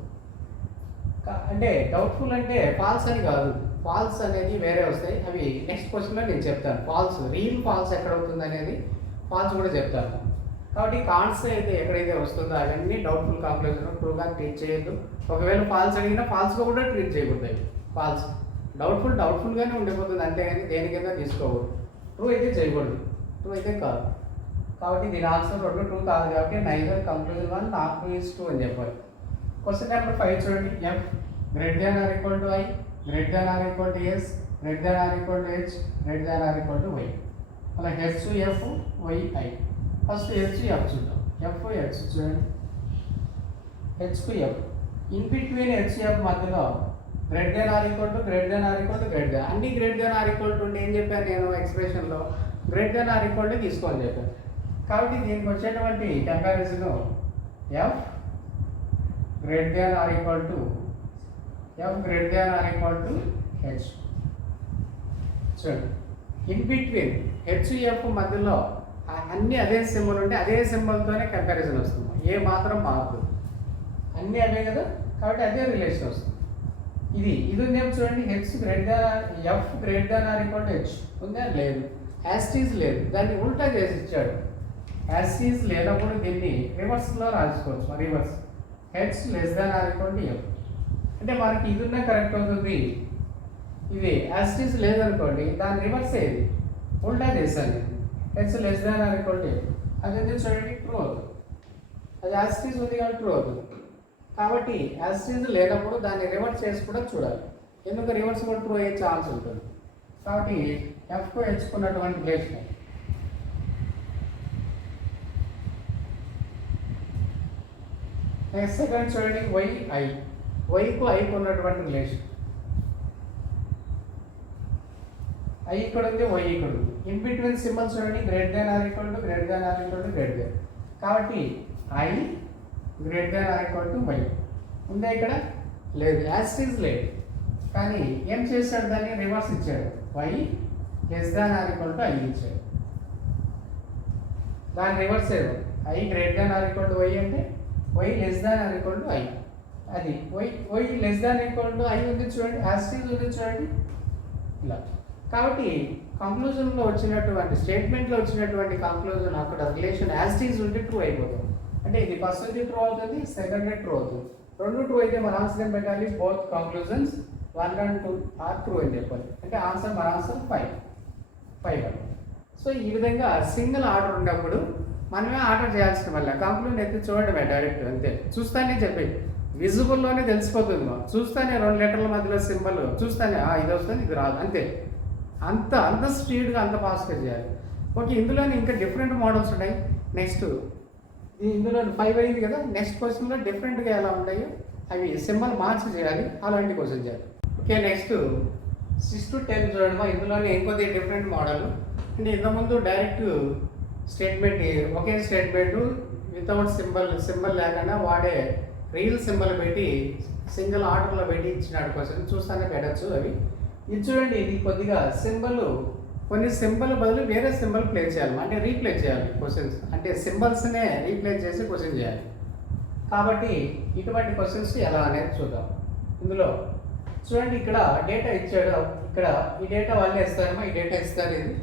అంటే డౌట్ఫుల్ అంటే ఫాల్స్ అని కాదు, ఫాల్స్ అనేది వేరే వస్తాయి. అవి నెక్స్ట్ క్వశ్చన్లో నేను చెప్తాను. రియల్ ఫాల్స్ ఎక్కడ అవుతుంది అనేది ఫాల్స్ కూడా చెప్తాను. కాబట్టి కాన్స్ అయితే ఎక్కడైతే వస్తుందో అవన్నీ డౌట్ఫుల్ కంక్లూజన్ ట్రూగా ట్రీట్ చేయొద్దు. ఒకవేళ ఫాల్స్ అడిగినా ఫాల్స్గా కూడా ట్రీట్ చేయకూడదు. ఫాల్స్ డౌట్ఫుల్గానే ఉండిపోతుంది, అంతేగాని దేనికైనా తీసుకోకూడదు. ట్రూ అయితే చేయకూడదు, ట్రూ అయితే కాదు. కాబట్టి దీని ఆన్సర్ 2 ట్రూ కాదు. కాబట్టి నైదర్ కంక్లూజన్ 1 ఆర్ 2:2 అని చెప్పాలి. క్వశ్చన్ నెంబర్ 5 చూడండి. F greater than or equal to I, greater than or equal to S, greater than or equal to H, greater than or equal to Y. అలా HF YI. First HF చూద్దాం. H చూడండి, HF in between HF మధ్యలో greater than or equal to greater than అన్ని greater than or equal to ఉంటే ఏం చెప్పాను నేను ఎక్స్ప్రెషన్లో? Greater than or equal to తీసుకోని చెప్పాను. కాబట్టి దీనికి వచ్చేటువంటి comparison F greater than or equal to F greater than or equal to H. చూడండి ఇన్ బిట్వీన్ హెచ్ఎఫ్ మధ్యలో అన్ని అదే సింబల్ ఉంటే అదే సింబల్తోనే కంపారిజన్ వస్తుంది, ఏ మాత్రం మారదు, అన్నీ అవే కదా, కాబట్టి అదే రిలేషన్ వస్తుంది. ఇది ఉందేమో చూడండి, H greater F greater than or equal to H ఉందా, లేదు. యాస్టీస్ లేదు, దాన్ని ఉల్టా చేసి ఇచ్చాడు. యాస్టీస్ లేనప్పుడు దీన్ని రివర్స్లో రాసుకోవచ్చు, reverse H less than or equal to F అంటే మనకి ఇది ఉన్నా కరెక్ట్ అవుతుంది. ఇది యాస్టీస్ లేదనుకోండి, దాని రివర్స్ అయ్యేది, ఉల్టా చేశాను నేను, H less than or equal to F అది చూడండి ట్రూ అవుతుంది. అది యాస్టీస్ ఉంది కాబట్టి ట్రూ అవుతుంది. కాబట్టి యాస్టీస్ లేనప్పుడు దాన్ని రివర్స్ చేసి కూడా చూడాలి, ఎందుకు రివర్స్ కూడా ట్రూ అయ్యే ఛాన్స్ ఉంటుంది. కాబట్టి ఎఫ్కు హెచ్చుకున్నటువంటి రిలేషన్ నెక్స్ట్ సెకండ్ చూడండి వై ఐ, వైకు ఐకు ఉన్నటువంటి రిలేషన్. ఐ ఇక్కడ ఉంది, వై ఇక్కడ ఉంది. ఇన్ బిట్వీన్ సింబల్స్ చూడండి, greater than or equal to greater than or equal to greater than. కాబట్టి I greater than or equal to Y ఉందా, ఇక్కడ లేదు, యాస్టీస్ లేదు. కానీ ఏం చేశాడు, దాన్ని రివర్స్ ఇచ్చాడు, Y less than or equal to I ఇచ్చాడు. దాని రివర్స్ ఏదో I greater than or equal to Y అంటే Y less than or equal to I. అది Y less than equal to I ఉంది చూడండి, యాస్టీస్ ఉంది చూడండి ఇలా. కాబట్టి కంక్లూజన్లో వచ్చినటువంటి స్టేట్మెంట్లో వచ్చినటువంటి కంక్లూజన్ అక్కడ రిలేషన్ యాస్టీస్ ఉంటే ట్రూ అయిపోతుంది. అంటే ఇది ఫస్ట్ ట్రూ అవుతుంది, సెకండ్ ట్రూ అవుతుంది. రెండు ట్రూ అయితే మన ఆన్సర్ ఏం పెట్టాలి, both conclusions 1 and 2 are true అని చెప్పాలి. అంటే ఆన్సర్ మన ఆన్సర్ 5 అని. సో ఈ విధంగా సింగిల్ ఆర్డర్ ఉన్నప్పుడు మనమే ఆర్డర్ చేయాల్సిన వల్ల కంక్లూజన్ అయితే చూడడమే డైరెక్ట్, అంతే. చూస్తానే చెప్పేది విజిబుల్లోనే తెలిసిపోతుంది, చూస్తానే 2 లెటర్ల మధ్యలో సింబల్ చూస్తానే ఇది వస్తుంది ఇది రాదు, అంతే. అంత స్పీడ్గా అంత ఫాస్ట్గా చేయాలి. ఓకే, ఇందులోనే ఇంకా డిఫరెంట్ మోడల్స్ ఉన్నాయి. నెక్స్ట్ ఇందులో 5 అయింది కదా, నెక్స్ట్ క్వశ్చన్లో డిఫరెంట్గా ఎలా ఉంటాయో అవి సింబల్ మార్చి చేయాలి, అలాంటి క్వశ్చన్ చేయాలి. ఓకే, నెక్స్ట్ 6 to 10 చూడడం. ఇందులోనే ఇంకొద్ది డిఫరెంట్ మోడల్. అంటే ఇంతకుముందు డైరెక్ట్ స్టేట్మెంట్ ఒకే స్టేట్మెంట్ వితౌట్ సింబల్ లేకుండా వాడే రియల్ సింబల్ పెట్టి సింగిల్ ఆర్డర్లో పెట్టి ఇచ్చినాడు క్వశ్చన్, చూస్తానే పెట్టచ్చు అవి. ఇది చూడండి, ఇది కొద్దిగా కొన్ని సింబల్ బదులు వేరే సింబల్ ప్లే చేయాలి, అంటే రీప్లేస్ చేయాలి క్వశ్చన్స్, అంటే సింబల్స్నే రీప్లేస్ చేసి క్వశ్చన్ చేయాలి. కాబట్టి ఇటువంటి క్వశ్చన్స్ ఎలా అనేది చూద్దాం. ఇందులో చూడండి, ఇక్కడ డేటా ఇచ్చాడు, ఇక్కడ ఈ డేటా వాళ్ళే ఇస్తారేమో, ఈ డేటా ఇస్తారు. ఇది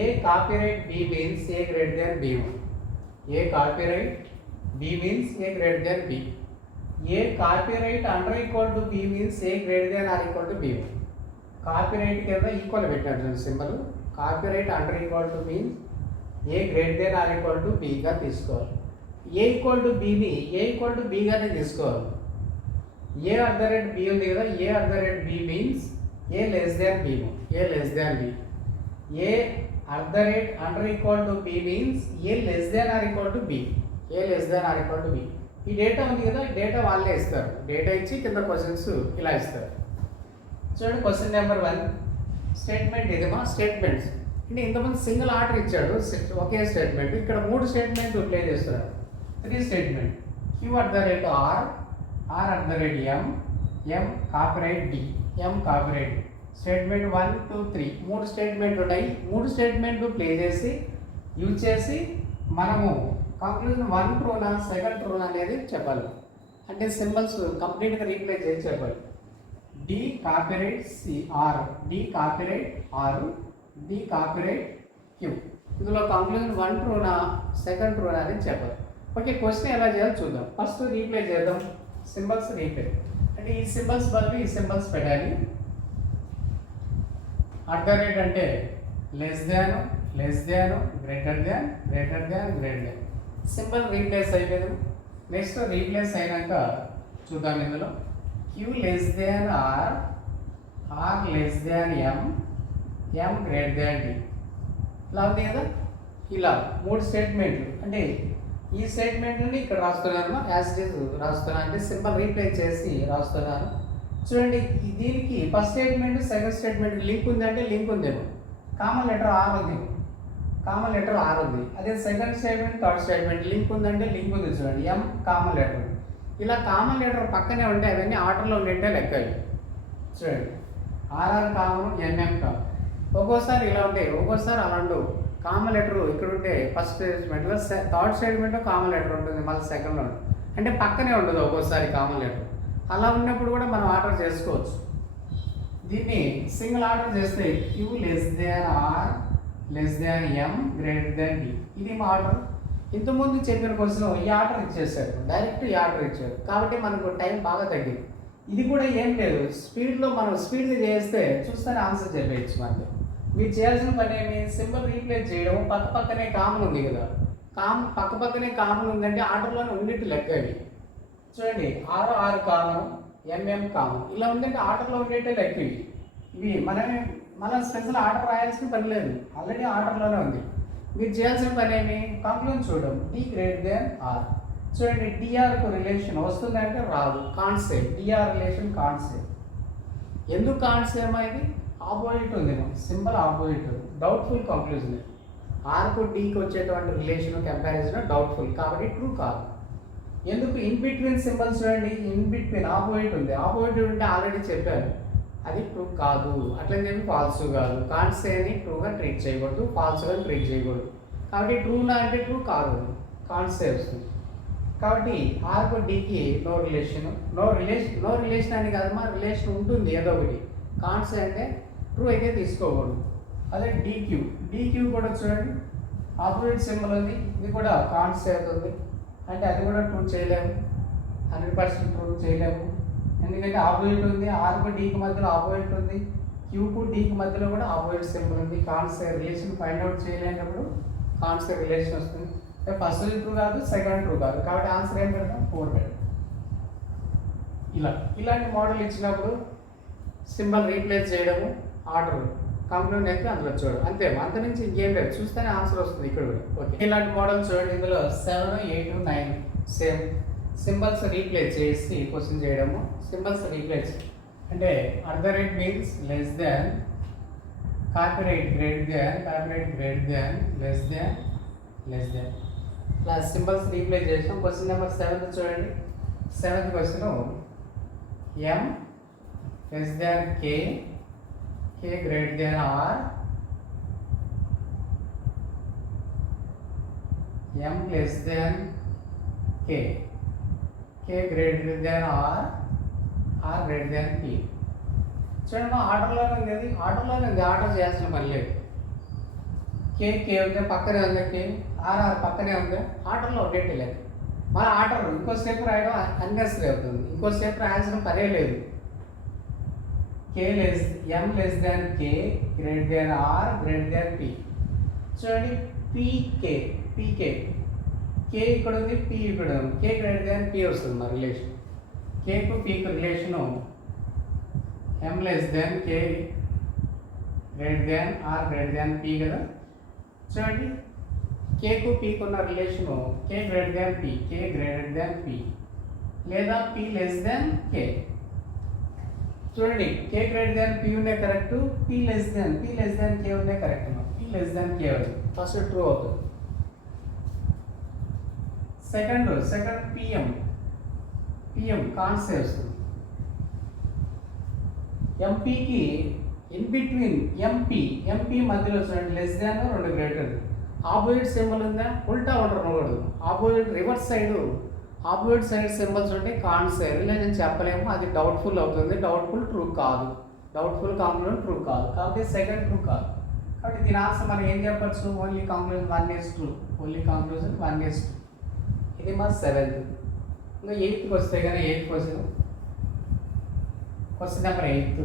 A copyright B means A greater than B. A copyright B means A greater than B. A copyright under equal to B means A greater than or equal to B. Copyright కింద equal పెట్టాడు symbol. Copyright under equal to means A greater than or equal to బిగా తీసుకోవాలి. A equal to బిని A equal to బిగానే తీసుకోవాలి. A at the rate B ఉంది కదా, A at the rate B means A less than B. A less than B. A at the rate under equal to B means A less than or equal to B. A less than or equal to B. ఈ data ఉంది కదా, ఈ data వాళ్ళే ఇస్తారు. Data ఇచ్చి కింద questions ఇలా ఇస్తారు. చూడండి, క్వశ్చన్ నెంబర్ 1 స్టేట్మెంట్ ఇదేమా స్టేట్మెంట్స్. అంటే ఇంతమంది సింగిల్ ఆర్డర్ ఇచ్చాడు, ఒకే స్టేట్మెంట్. ఇక్కడ 3 స్టేట్మెంట్ ప్లే చేస్తున్నాడు. 3 statement. Q at the rate R, R at the rate M, M copyright D, M copyright. Statement 1 2 3 3 statement ఉంటాయి. 3 స్టేట్మెంట్ ప్లే చేసి యూజ్ చేసి మనము కంక్లూజన్ 1 ట్రూనా 2 ట్రూనా అనేది చెప్పాలి. అంటే సింబల్స్ కంప్లీట్గా రీప్లేస్ చేసి చెప్పాలి. D copyright C R, D copyright R, D copyright Q. ఇందులో కంక్లూజన్ 1 ట్రూనా 2 ట్రూనా అనేది చెప్పాలి. ఓకే, క్వశ్చన్ ఎలా చేయాలో చూద్దాం. ఫస్ట్ రీప్లేస్ చేద్దాం, సింబల్స్ రీప్లేస్. అంటే ఈ సింబల్స్ బదులు ఈ సింబల్స్ పెట్టాలి. అట్ ద రేట్ అంటే less than, greater than, greater than. Symbol replace అయిపోయింది. నెక్స్ట్ రీప్లేస్ అయినాక చూద్దాం. ఇందులో Q less than R, R less than M, M greater than D. ఇలా ఉంది కదా, ఇలా 3 స్టేట్మెంట్లు. అంటే ఈ స్టేట్మెంట్ని ఇక్కడ రాస్తున్నాను, యాజ్ ఇట్ ఈజ్ రాస్తున్నాను, అంటే సింబల్ రీప్లేస్ చేసి రాస్తున్నాను. చూడండి, దీనికి first statement second statement link ఉందంటే లింక్ ఉందేమో. కామన్ లెటర్ ఆర్ ఉంది, కామన్ లెటర్ ఆర్ ఉంది. అదే second statement third statement link ఉందంటే లింక్ ఉంది చూడండి, ఎం కామన్ లెటర్. ఇలా కామన్ లెటర్ పక్కనే ఉంటే అవన్నీ ఆర్డర్లో ఉండేటే లెక్క అవి చూడండి. R R common, M M common. ఒక్కోసారి ఇలా ఉంటాయి, ఒక్కోసారి అలా ఉండవు. కామన్ లెటర్ ఇక్కడ ఉంటే ఫస్ట్ స్టేట్మెంట్లో, థర్డ్ స్టేట్మెంట్లో కామన్ లెటర్ ఉంటుంది, మళ్ళీ సెకండ్లో ఉంటుంది. అంటే పక్కనే ఉండదు ఒక్కోసారి కామన్ లెటర్. అలా ఉన్నప్పుడు కూడా మనం ఆర్డర్ చేసుకోవచ్చు. దీన్ని సింగిల్ ఆర్డర్ చేస్తే Q less than R less than M greater than D. ఇది మా ఆర్డర్. ఇంతకుముందు చెప్పిన క్వశ్చన్ ఈ ఆర్డర్ ఇచ్చేసారు, డైరెక్ట్ ఈ ఆర్డర్ ఇచ్చారు కాబట్టి మనకు టైం బాగా తగ్గింది. ఇది కూడా ఏం లేదు, స్పీడ్లో మనం స్పీడ్గా చేస్తే చూస్తేనే ఆన్సర్ చెప్పేయచ్చు. మనకి మీరు చేయాల్సిన పని ఏమి, సింబల్ రీప్లేస్ చేయడం. పక్క పక్కనే కామన్ ఉంది కదా, పక్క పక్కనే కామన్ ఉందంటే ఆర్డర్లోనే ఉండిట్టు లెక్క ఇవి చూడండి. ఆర్ కామన్, ఎంఎం కామన్ ఇలా ఉందంటే ఆర్డర్లో ఉండేటే లెక్క ఇవి. ఇవి మనం స్పెషల్ ఆర్డర్ రాయాల్సిన పని లేదు, ఆల్రెడీ ఆర్డర్లోనే ఉంది. మీరు చేయాల్సిన పని ఏమి, కంక్లూజన్ చూడడం, డి గ్రేటర్ దాన్ ఆర్. చూడండి, డిఆర్కు రిలేషన్ వస్తుందంటే రాదు, కాన్సెప్ట్. DR relation concept. ఎందుకు కాన్సెప్ట్ ఇది ఆపోజిట్ ఉంది, సింబల్ ఆపోజిట్, డౌట్ఫుల్ కంక్లూజన్. ఆర్కు డీకి వచ్చేటువంటి రిలేషన్ కంపారిజన్ డౌట్ఫుల్ కాబట్టి ట్రూ కాదు. ఎందుకు ఇన్ బిట్వీన్ సింబల్స్ చూడండి, ఇన్ బిట్వీన్ ఆపోజిట్ ఉంది, ఆపోజిట్ ఉంటే ఆల్రెడీ చెప్పాను అది ట్రూ కాదు. అట్లని చెప్పి ఫాల్స్ కాదు. కాన్సేని ట్రూగా ట్రీట్ చేయకూడదు, ఫాల్స్గా ట్రీట్ చేయకూడదు. కాబట్టి ట్రూనా అంటే ట్రూ కాదు, కాన్సే వస్తుంది. కాబట్టి ఆర్కు డీకి నో రిలేషన్. నో రిలేషన్ అని కాదు, మా రిలేషన్ ఉంటుంది ఏదో ఒకటి. కాన్సే అంటే ట్రూ అయితే తీసుకోకూడదు. అదే డీక్యూ కూడా చూడండి, ఆపోజిట్ సింబల్ ఉంది, ఇది కూడా కాన్సే అవుతుంది. అంటే అది కూడా ట్రూ చేయలేము, 100% ట్రూ చేయలేము. ఎందుకంటే ఆపోజిట్ ఉంది, ఆర్కు డీకి మధ్యలో ఆపోజిట్ ఉంది, క్యూకు డీకి మధ్యలో కూడా ఆపోజిట్ సింబల్ ఉంది. కాన్సే రిలేషన్ ఫైండ్ అవుట్ చేయలేనప్పుడు కాన్సే రిలేషన్ వస్తుంది. ఫస్ట్ ట్రూ కాదు, సెకండ్ ట్రూ కాదు. కాబట్టి ఆన్సర్ ఏం పెడతాం, 4 పెడతాం. ఇలాంటి మోడల్ ఇచ్చినప్పుడు సింబల్ రీప్లేస్ చేయడము, ఆర్డర్ కంప్లీట్ అయితే అందులో చూడడం అంతే. అంత నుంచి ఇంకేం లేదు, చూస్తేనే ఆన్సర్ వస్తుంది ఇక్కడ కూడా. ఓకే, ఇలాంటి మోడల్ చూడండి. ఇందులో 7, 8, 9 సేమ్ సింబల్స్ రీప్లేస్ చేసి క్వశ్చన్ చేయడము. సింబల్స్ రీప్లేస్ అంటే @ means less than, copyright greater than, copyright greater than, less than, less than. ఇలా సింబల్స్ రీప్లేస్ చేసాం. క్వశ్చన్ నెంబర్ 7 చూడండి. 7th question, M less than K, K greater than R, M less than K, K greater than R, R greater than P. చూడండి, మా ఆర్డర్లోనే ఉంది, అది ఆర్డర్లోనే ఉంది, order చేయాల్సిన పని లేదు. కే ఉంది, పక్కనే ఉంది, కే ఆర్ పక్కనే ఉంది, ఆర్డర్లో ఉండేట్టు లేదు. మన ఆర్డర్ ఇంకో స్టెప్ రాయడం అన్నెసరీ అవుతుంది, ఇంకో స్టెప్ రాయాల్సిన పనే లేదు. M less than K greater than or greater than P. చూడండి, పీకే కే ఇక్కడ ఉంది, పి ఇక్కడ ఉంది, కే గ్రేటర్ దాన్ పి వస్తుంది మా రిలేషన్. కేకు పీకు relation M less than K greater than or greater than P కదా. చూడండి, కేకు పీకు ఉన్న relation K greater than P, K greater than P, లేదా పి లెస్ దాన్ కే. చూడండి, కే గ్రేటర్ దాన్ పి ఉండే correct, P less than K ఉండే correct. P less than K ఉంది, ఫస్ట్ ట్రూ అవుతుంది. సెకండ్ పిఎం కాన్సే వస్తుంది. ఎంపీకి in between MP మధ్యలో చూడండి, లెస్ దాన్ 2 గ్రేటర్. ఆపోజిట్ సింబల్ ఉందా, ఉల్టా ఉండకూడదు. రివర్స్ సైడ్ సింబల్స్ ఉంటే కాన్సే రిలేషన్ చెప్పలేము, అది డౌట్ఫుల్ అవుతుంది. డౌట్ఫుల్ ట్రూ కాదు, డౌట్ఫుల్ కాంక్లూజన్ ట్రూ కాదు. కాబట్టి సెకండ్ ట్రూ కాదు. కాబట్టి దీని ఆన్సర్ మనం ఏం చెప్పచ్చు, ఓన్లీ కాంక్లూజన్ 1:2, ఓన్లీ కాంక్లూజన్ 1:2. ఇది మా 7th. ఇంకా 8th వస్తే కానీ 8th question number 8.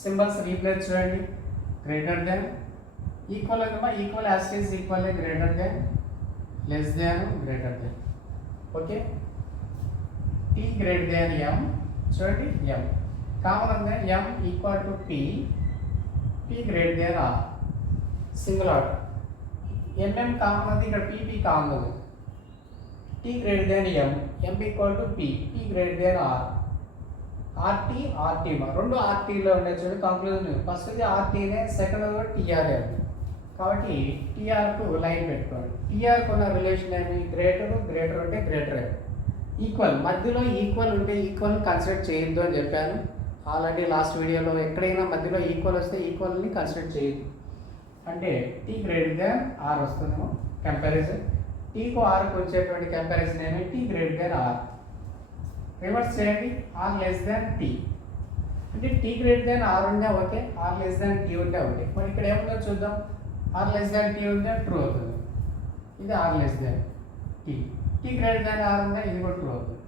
Symbols replace చూడండి, greater than, equal as it is equal, greater than, less than, greater than. Okay, T greater than M. చూడండి, ఎం కామన్ ఉందా, M equal to P, P greater than R, single order. MM common ఉంది, ఇక్కడ PP common ఉంది. T greater than M equal to P, P greater than R, RT రెండు ఆర్టీలో ఉండే చూడండి. Conclusion first ఆర్టీనే, సెకండ్ టీఆర్ఏ. కాబట్టి టీఆర్కు లైన్ పెట్టుకోండి. టీఆర్కు ఉన్న రిలేషన్ ఏమి? గ్రేటర్ ఉంటే గ్రేటర్ ఈక్వల్, మధ్యలో ఈక్వల్ ఉంటే ఈక్వల్ కన్సిడర్ చేయొద్దు అని చెప్పాను ఆల్రెడీ లాస్ట్ వీడియోలో. ఎక్కడైనా మధ్యలో ఈక్వల్ వస్తే ఈక్వల్ని కన్సిడర్ చేయొద్దు. అంటే టీ గ్రేటర్ దాన్ ఆర్ వస్తుందేమో కంపారిజన్. టీకు ఆర్కు వచ్చేటువంటి కంపారిజన్ ఏమి? T greater than R. Reverse చేయండి, ఆర్ లెస్ దాన్ టీ. అంటే టీ గ్రేటర్ దాన్ ఆర్ ఉంటే okay, R less than T ఉంటే ఓకే. మరి ఇక్కడ ఏముందో చూద్దాం. ఆర్ లెస్ దాన్ టీ ఉంటే ట్రూ అవుతుంది, ఇది R less than T. T greater than R ఉంటే ఇది కూడా ట్రూ అవుతుంది.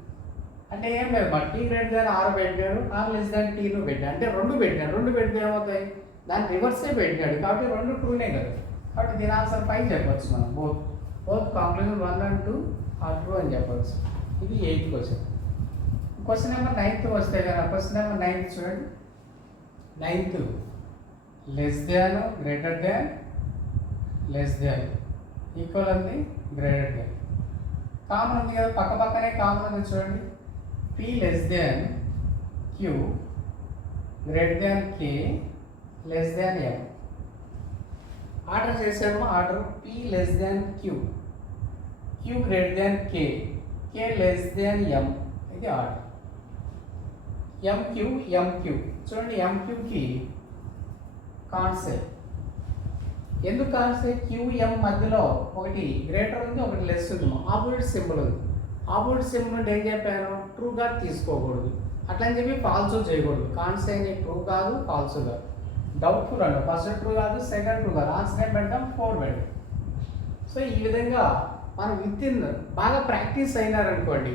అంటే ఏం లేదు, మరి టీ గ్రేటర్ దాన్ ఆర్ పెట్టాడు, ఆర్ లెస్ దాన్ టీను పెట్టాడు. అంటే రెండు పెడితే ఏమవుతాయి? దాని రివర్సే పెట్టాడు కాబట్టి రెండు ట్రూనే కదా. కాబట్టి దీని ఆన్సర్ 5 చెప్పొచ్చు మనం. Both conclusion 1 and 2 are true అని చెప్పొచ్చు. ఇది 8th question. Question number 9th వస్తే కదా. క్వశ్చన్ నెంబర్ 9th చూడండి. 9th less than, greater than, less than, equal ఉంది, గ్రేటర్ దాన్. కామన్ ఉంది కదా, పక్క పక్కనే కామన్ ఉంది చూడండి. P less than Q, greater than K, less than M. Order చేసాము. Order P less than Q, Q greater than K, K less than M. ఇది order. MQ చూడండి. ఎంక్యూకి కాన్సెప్ట్ ఎందుకు కాన్సెప్ట్? క్యూఎం మధ్యలో ఒకటి గ్రేటర్ ఉంది, ఒకటి లెస్ ఉంది, ఆపోజిట్ సింబల్ ఉంది. ఆపోజిట్ సింబల్ అంటే ఏం చెప్పాను? ట్రూగా తీసుకోకూడదు, అట్లా అని చెప్పి ఫాల్స్ చేయకూడదు. కాన్సెప్ట్ ట్రూ కాదు, ఫాల్స్ కాదు, డౌట్ఫుల్ అండి. ఫస్ట్ ట్రూ కాదు, సెకండ్ ట్రూ కాదు. ఆన్సర్ ఏం పెడతాం? 4 పెడతాం. సో ఈ విధంగా మనం బాగా ప్రాక్టీస్ అయినారనుకోండి,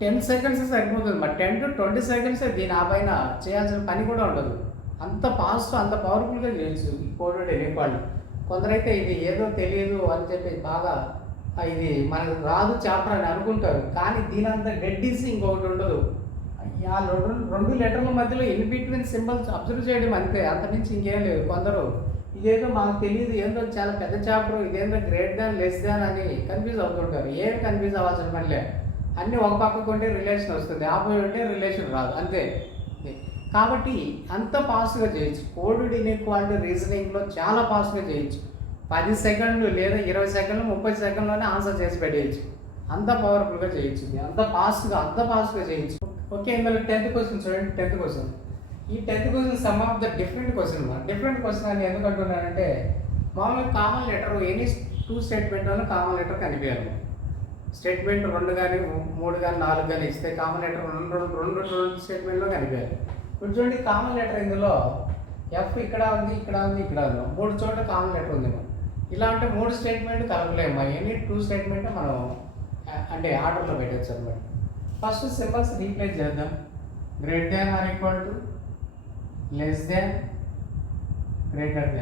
10 seconds సరిపోతుంది. మరి 10 to 20 seconds దీని ఆ పైన చేయాల్సిన పని కూడా ఉండదు. అంత ఫాస్ట్, అంత పవర్ఫుల్గా చేయొచ్చు ఈ కోడెడ్ ఇన్ఈక్వాలిటీ. కొందరైతే ఇది ఏదో తెలియదు అని చెప్పి బాగా ఇది మనకు రాదు చాప్టర్ అని అనుకుంటారు, కానీ దీని అంత డెడ్ ఈజీ ఇంకొకటి ఉండదు. ఆ రెండు లెటర్ల మధ్యలో ఇన్ బిట్వీన్ సింబల్స్ అబ్జర్వ్ చేయడం అంతే, అంతమించి ఇంకేం లేదు. కొందరు ఇదేదో మాకు తెలియదు, ఏందో చాలా పెద్ద చాప్టర్, ఇదేందో గ్రేట్ దాన్ లెస్ దాన్ అని కన్ఫ్యూజ్ అవుతుంటారు. ఏం కన్ఫ్యూజ్ అవ్వాల్సిన పని లేదు. అన్నీ ఒక పక్కకు ఉంటే రిలేషన్ వస్తుంది, ఆపోజిట్ ఉంటే రిలేషన్ రాదు, అంతే. కాబట్టి అంత ఫాస్ట్గా చేయొచ్చు. కోడెడ్ ఇన్ఈక్వాలిటీ రీజనింగ్లో చాలా ఫాస్ట్గా చేయొచ్చు. 10 seconds లేదా 20 seconds 30 secondsలోనే ఆన్సర్ చేసి పెట్టేయచ్చు. అంత పవర్ఫుల్గా చేయొచ్చు, అంత ఫాస్ట్గా చేయొచ్చు. ఓకే, ఇందులో 10th క్వశ్చన్ చూడండి. 10th క్వశ్చన్, ఈ 10th question some of the different question అని ఎందుకు అంటున్నానంటే, మామూలుగా కామన్ లెటర్ ఎనీ 2 స్టేట్మెంట్లోనే కామన్ లెటర్ కనిపించాలి. స్టేట్మెంట్ 2 కానీ 3 కానీ 4 కానీ ఇస్తే కామన్ లెటర్ రెండు స్టేట్మెంట్లో కనిపించాలి. ఇప్పుడు చూడండి, కామన్ లెటర్ ఇందులో ఎఫ్ ఇక్కడ ఉంది, ఇక్కడ ఉంది, ఇక్కడ ఉంది, 3 చోట్ల కామన్ లెటర్ ఉంది. ఇలా అంటే 3 స్టేట్మెంట్ కలపలేము. ఎనీ 2 స్టేట్మెంట్ మనం అంటే ఆర్డర్లో పెట్టచ్చు అనమాట. ఫస్ట్ సింబల్స్ రీప్లేస్ చేద్దాం. Greater than or equal to, less than, greater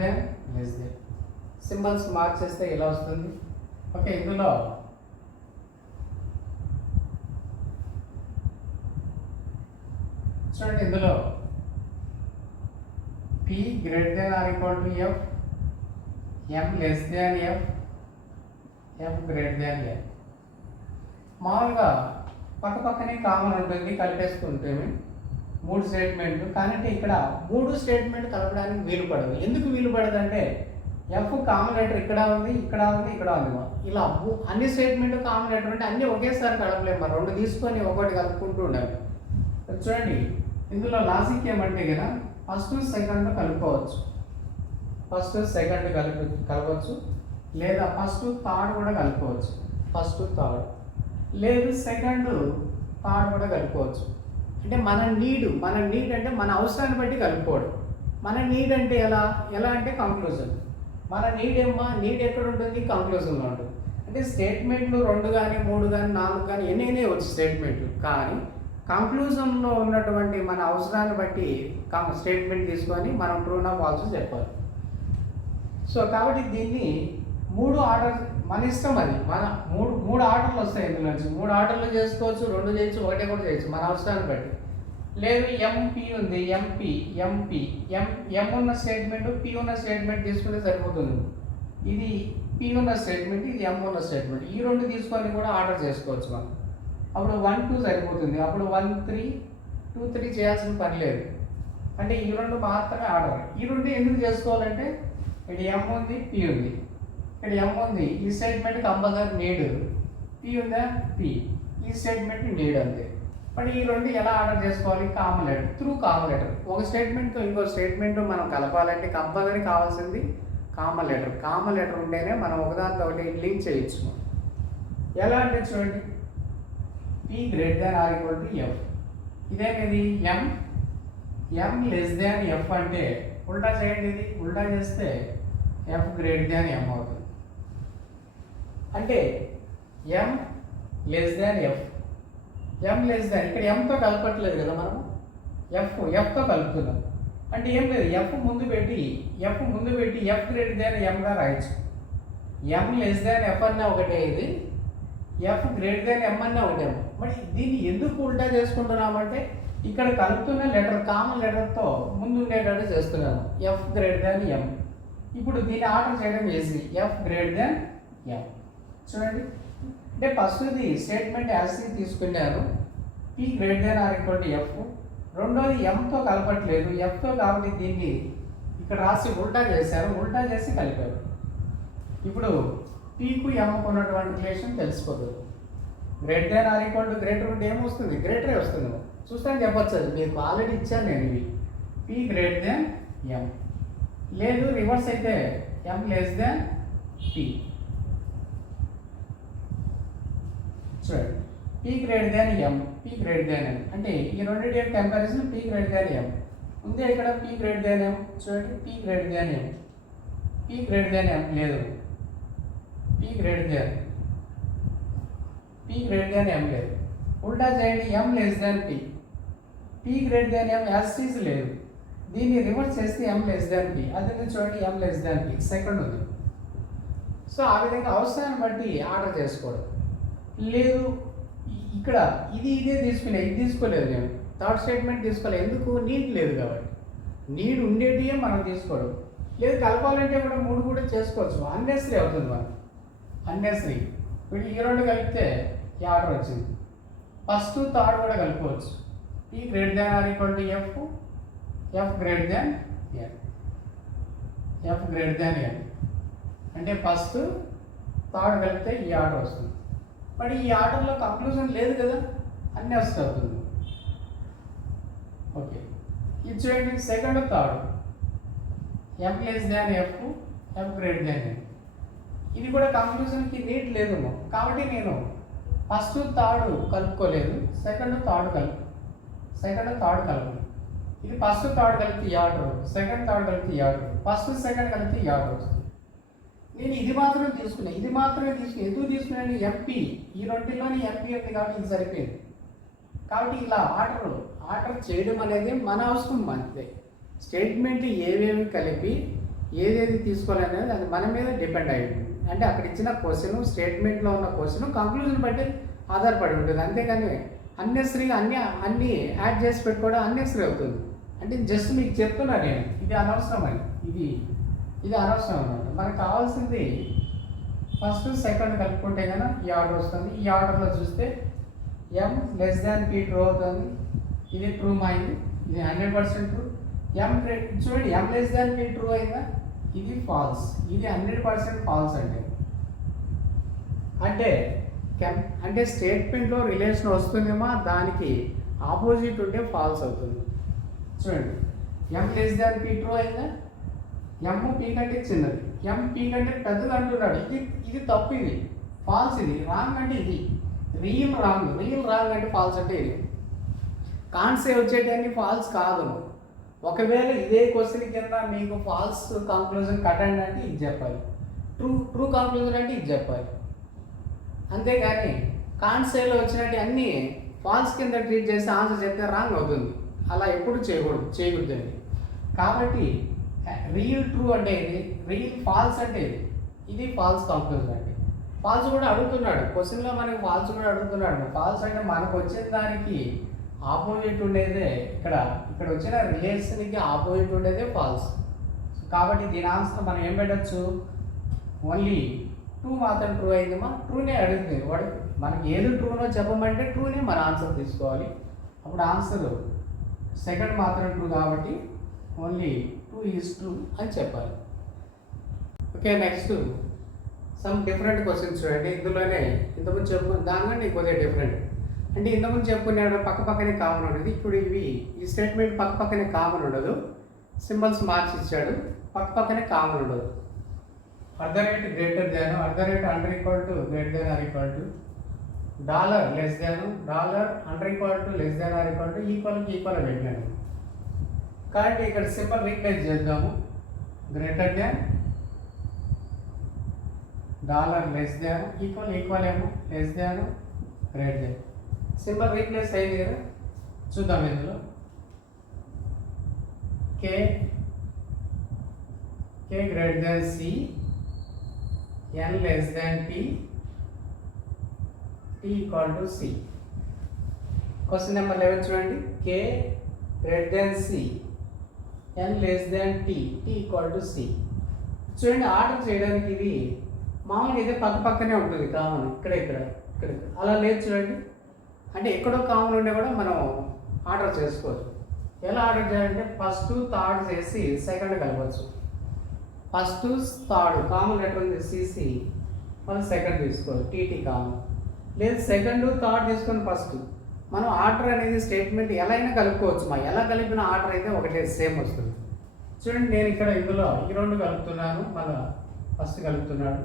than, less than. Symbols మార్చేస్తే ఇలా వస్తుంది. ఓకే, ఇందులో చూడండి, ఇందులో P greater than or equal to F, M less than F, F greater than F. మామూలుగా పక్క పక్కనే కామన్ ఉంటుంది, కలిపేసుకుంటే 3 స్టేట్మెంట్. కానీ ఇక్కడ 3 స్టేట్మెంట్ కలపడానికి వీలు పడదు. ఎందుకు వీలు పడదు అంటే, ఎఫ్ కామన్ లెటర్ ఇక్కడ ఉంది, ఇక్కడ ఉంది, ఇక్కడ ఉంది. ఇలా అన్ని స్టేట్మెంట్ కామన్ లెటర్ అంటే అన్నీ ఒకేసారి కలపలేము. మరి 2 తీసుకొని ఒకటి కలుపుకుంటూ ఉండాలి. చూడండి, ఇందులో లాజిక్ ఏమంటే కదా, ఫస్ట్ సెకండ్ కలుపుకోవచ్చు. ఫస్ట్ సెకండ్ కలపవచ్చు, లేదా ఫస్ట్ థర్డ్ కూడా కలుపుకోవచ్చు. ఫస్ట్ థర్డ్ లేదు, సెకండ్ థర్డ్ కూడా కలుపుకోవచ్చు. అంటే మన నీడ్ అంటే మన అవసరాన్ని బట్టి కలుపుకోవడం. మన నీడ్ అంటే ఎలా అంటే కంక్లూజన్. మన నీడ్ ఎక్కడ ఉంటుంది? కంక్లూజన్లో ఉంటుంది. అంటే స్టేట్మెంట్లు 2 కానీ 3 కానీ 4 కానీ ఎన్ని వచ్చు స్టేట్మెంట్లు, కానీ కంక్లూజన్లో ఉన్నటువంటి మన అవసరాన్ని బట్టి స్టేట్మెంట్ తీసుకొని మనం ట్రూనా ఫాల్స్ చెప్పాలి. సో కాబట్టి దీన్ని 3 ఆర్డర్ మన ఇష్టం. అది మన 3 ఆర్డర్లు వస్తాయి. ఇందులో నుంచి 3 ఆర్డర్లు చేసుకోవచ్చు, 2 చేయొచ్చు, 1 కూడా చేయొచ్చు మన అవసరాన్ని బట్టి. లేదు, ఎంపీ ఉంది, ఎం ఉన్న స్టేట్మెంట్, పి ఉన్న స్టేట్మెంట్ తీసుకుంటే సరిపోతుంది. ఇది పి ఉన్న స్టేట్మెంట్, ఇది ఎం ఉన్న స్టేట్మెంట్. ఈ 2 తీసుకొని కూడా ఆర్డర్ చేసుకోవచ్చు మనం. అప్పుడు 1 2 సరిపోతుంది. అప్పుడు 1 3 2 3 చేయాల్సిన పని లేదు. అంటే ఈ రెండు మాత్రమే ఆర్డర్. ఈ రెండు ఎందుకు చేసుకోవాలంటే ఇక్కడ ఎం ఉంది, పి ఉంది, ఇక్కడ ఎం ఉంది, ఈ స్టేట్మెంట్ కంపల్సరీ నీడ్, పి ఉందా, పి, ఈ స్టేట్మెంట్ నీడ్ అంతే. మరి ఈ రెండు ఎలా ఆర్డర్ చేసుకోవాలి? Common letter, through common letter. ఒక స్టేట్మెంట్తో ఇంకో స్టేట్మెంట్ మనం కలపాలంటే కంపల్సరీ కావాల్సింది కామన్ లెటర్. కామన్ లెటర్ ఉంటేనే మనం ఒకదానితో ఒకటి లింక్ చేయొచ్చు. ఎలా అంటే చూడండి, P greater than or equal to F. ఇదేమిది ఎం లెస్ దాన్ ఎఫ్ అంటే ఉల్టా చేయండి. ఇది ఉల్టా చేస్తే ఎఫ్ గ్రేటర్ దాన్ ఎం అవుతుంది. అంటే ఎం లెస్ దాన్ ఎఫ్, ఎం లెస్ దాన్, ఇక్కడ ఎంతో కలపట్లేదు కదా మనము, ఎఫ్తో కలుపుతున్నాం. అంటే ఏం లేదు, ఎఫ్ ముందు పెట్టి ఎఫ్ గ్రేటర్ దాన్ ఎంగా రాయొచ్చు. ఎం లెస్ దాన్ ఎఫ్ అన్న ఒకటే, ఇది ఎఫ్ గ్రేటర్ దాన్ ఎం అన్న ఒకటేమో. మరి దీన్ని ఎందుకు ఉల్టా చేసుకుంటున్నామంటే ఇక్కడ కలుపుతున్న లెటర్ కామన్ లెటర్తో ముందు ఉండేటట్టు చేస్తున్నాను, ఎఫ్ గ్రేటర్ దాన్ ఎం. ఇప్పుడు దీన్ని ఆర్డర్ చేయడం easy, F greater than M. చూడండి, అంటే ఫస్ట్ది స్టేట్మెంట్ యాజ్ తీసుకున్నారు, P greater than or equal to F. రెండోది ఎంతో కలపట్లేదు, ఎఫ్తో కాబట్టి దీన్ని ఇక్కడ రాసి ఉల్టా చేశారు, ఉల్టా చేసి కలిపారు. ఇప్పుడు పీకు ఎంకు ఉన్నటువంటి రిలేషన్ తెలిసిపోతుంది. Greater than or equal to greater ఉంటే ఏమొస్తుంది? గ్రేటరే వస్తుంది. చూస్తాను చెప్పచ్చు, అది మీకు ఆల్రెడీ ఇచ్చాను నేను. ఇవి పి గ్రేటర్ దాన్ ఎం. లేదు రివర్స్ అయితే ఎం లెస్ దాన్ పి. చూడండి, P greater than M, P greater than M అంటే ఈ రెండింటి యొక్క comparison P greater than M ఉంది. ఇక్కడ పి గ్రేటర్ దాన్ ఎం, చూడండి P greater than M, P greater than M లేదు, పి గ్రేటర్ దాన్ ఎం లేదు. ఉల్టా చేయండి, M less than P, P greater than M as లేదు. దీన్ని రివర్స్ చేస్తే ఎం లెస్ దాన్ పి, అదే చూడండి ఎం లెస్ దాన్ పి సెకండ్ ఉంది. సో ఆ విధంగా అవసరాన్ని బట్టి ఆర్డర్ చేసుకోవడం. లేదు ఇక్కడ ఇదే తీసుకునే, ఇది తీసుకోలేదు నేను, థర్డ్ స్టేట్మెంట్ తీసుకోలేదు. ఎందుకు? నీడ్ లేదు కాబట్టి. నీడ్ ఉండేటివే మనం తీసుకోవడం. లేదు కలపాలంటే కూడా మూడు కూడా చేసుకోవచ్చు, అన్నెసరీ అవుతుంది మనం, అన్నెసరీ. ఇప్పుడు ఈ రెండు కలిపితే ఈ ఆర్డర్ వచ్చింది. ఫస్ట్ థర్డ్ కూడా కలుపుకోవచ్చు. P greater than or equal to F, F greater than M, F greater than M అంటే ఫస్ట్ థర్డ్ కలిపితే ఈ ఆర్డర్ వస్తుంది. మరి ఈ ఆర్డర్లో కంక్లూజన్ లేదు కదా, అన్నెసరీ అవుతుంది. ఓకే, ఇది చూడండి second third, M less than F, F greater than M. ఇది కూడా కంక్లూజన్కి నీడ్ లేదు కాబట్టి నేను ఫస్ట్ థర్డ్ కలుపుకోలేదు, సెకండ్ థర్డ్ కలుపు. ఇది ఫస్ట్ థర్డ్ కలిపి ఈ ఆర్డర్, సెకండ్ థర్డ్ కలిపి ఈ ఆర్డర్, ఫస్ట్ సెకండ్ కలిపి ఈ ఆర్డర్ వస్తుంది. నేను ఇది మాత్రమే తీసుకున్నాను, ఎందుకు తీసుకున్నాను? ఎంపీ, ఈ రెండులోని ఎంపీ ఉంది కాబట్టి ఇది సరిపోయింది. కాబట్టి ఇలా ఆర్డర్ చేయడం అనేది మన అవసరం అంతే. స్టేట్మెంట్ ఏవేవి కలిపి ఏదేది తీసుకోవాలనేది అది మన మీద డిపెండ్ అయి ఉంటుంది. అంటే అక్కడ ఇచ్చిన క్వశ్చన్, స్టేట్మెంట్లో ఉన్న క్వశ్చన్ కంక్లూజన్ బట్టి ఆధారపడి ఉంటుంది. అంతేగాని అన్నెసరీగా అన్నీ యాడ్ చేసి పెట్టుకోవడం అన్నెసరీ అవుతుంది. అంటే జస్ట్ మీకు చెప్తున్నా నేను, ఇది అనవసరం అని, ఇది అనవసరం అన్నమాట. మనకు కావాల్సింది ఫస్ట్ సెకండ్ కలుపుకుంటే కనుక ఈ ఆర్డర్ వస్తుంది. ఈ ఆర్డర్లో చూస్తే ఎం లెస్ దాన్ పి ట్రూ అవుతుంది, ఇది ట్రూ అయింది, ఇది 100% ట్రూ. చూడండి ఎం లెస్ దాన్ పి ట్రూ అయిందా, ఇది ఫాల్స్, ఇది 100% ఫాల్స్. అంటే స్టేట్మెంట్లో రిలేషన్ వస్తుందేమో, దానికి ఆపోజిట్ ఉంటే ఫాల్స్ అవుతుంది. చూడండి ఎం లెస్ దాన్ పి ట్రూ అయిందా, ఎం పీ కంటే చిన్నది, ఎం పీ కంటే పెద్దది అంటున్నాడు. ఇది తప్పు, ఇది ఫాల్స్, ఇది రాంగ్ అంటే ఇది రియల్ రాంగ్ అంటే ఫాల్స్ అంటే ఇది. కాన్సెప్ట్ వచ్చేటన్ని ఫాల్స్ కాదు. ఒకవేళ ఇదే క్వశ్చన్ కింద మీకు ఫాల్స్ కంక్లూజన్ కట్టండి అంటే ఇది చెప్పాలి, ట్రూ కంక్లూజన్ అంటే ఇది చెప్పాలి. అంతేగాని కాన్సెప్ట్లో వచ్చినట్టు అన్నీ ఫాల్స్ కింద ట్రీట్ చేసి ఆన్సర్ చెప్తే రాంగ్ అవుతుంది. అలా ఎప్పుడు చేయకూడదండి. కాబట్టి రియల్ ట్రూ అంటే ఇది, రియల్ ఫాల్స్ అంటే ఇది ఫాల్స్ కంక్లూజన్ అంటే. ఫాల్స్ కూడా అడుగుతున్నాడు క్వశ్చన్లో, మనకి ఫాల్స్ కూడా అడుగుతున్నాడు. ఫాల్స్ అంటే మనకు వచ్చిన దానికి ఆపోజిట్ ఉండేదే, ఇక్కడ వచ్చిన రిలేషన్కి ఆపోజిట్ ఉండేదే ఫాల్స్. కాబట్టి దీని ఆన్సర్ మనం ఏం పెట్టచ్చు? ఓన్లీ ట్రూ మాత్రం ట్రూ అయిందమ్మా, ట్రూనే అడుగుతుంది వాడు. మనకి ఏది ట్రూనో చెప్పమంటే ట్రూనే మన ఆన్సర్ తీసుకోవాలి. అప్పుడు ఆన్సర్ సెకండ్ మాత్రం ట్రూ కాబట్టి ఓన్లీ 2 ఈజ్ ట్రూ అని చెప్పాలి. Okay, next some different questions చూడండి. ఇందులోనే ఇంతకుముందు చెప్పుకున్న దానిలో కొద్దిగా డిఫరెంట్. అంటే ఇంతకుముందు చెప్పుకునే పక్క పక్కనే కామన్ ఉండదు. ఇప్పుడు ఈ స్టేట్మెంట్ పక్క పక్కనే కామన్ ఉండదు, సింబల్స్ మార్చి ఇచ్చాడు, పక్క పక్కనే కామన్ ఉండదు. @ Greater than, @ under equal to greater than or equal to, dollar less than, dollar under equal to less than or equal to, ఈక్వల్కి ఈక్వల్ పెట్టినాను. కాబట్టి ఇక్కడ సింబల్ రీప్లేస్ చేద్దాము. Greater than, dollar less than, equal ఏమో less than, greater than. Symbol replace అయింది కదా, చూద్దాం. ఇందులో K greater than C, N less than T, T equal to C. Question number 11 చూడండి. K greater than C, N less than T, T equal to C. చూడండి, order చేయడానికి ఇది మామూలుగా ఇదే పక్క పక్కనే ఉంటుంది కామన్, ఇక్కడ అలా లేదు చూడండి. అంటే ఎక్కడో కామన్ ఉండే కూడా మనం ఆర్డర్ చేసుకోవచ్చు. ఎలా ఆర్డర్ చేయాలంటే ఫస్ట్ థర్డ్ చేసి సెకండ్ కలపచ్చు. ఫస్ట్ థర్డ్ కామన్ లెటర్ ఉంది సిసి, మళ్ళీ సెకండ్ తీసుకోవాలి టీటీ కామన్. లేదు సెకండ్ థర్డ్ తీసుకొని ఫస్ట్. మనం ఆర్డర్ అనేది స్టేట్మెంట్ ఎలా అయినా కలుపుకోవచ్చు. ఎలా కలిపిన ఆర్డర్ అయితే ఒకటే సేమ్ వస్తుంది. చూడండి, నేను ఇక్కడ ఇందులో ఈ రెండు కలుపుతున్నాను, మళ్ళీ ఫస్ట్ కలుపుతున్నాడు.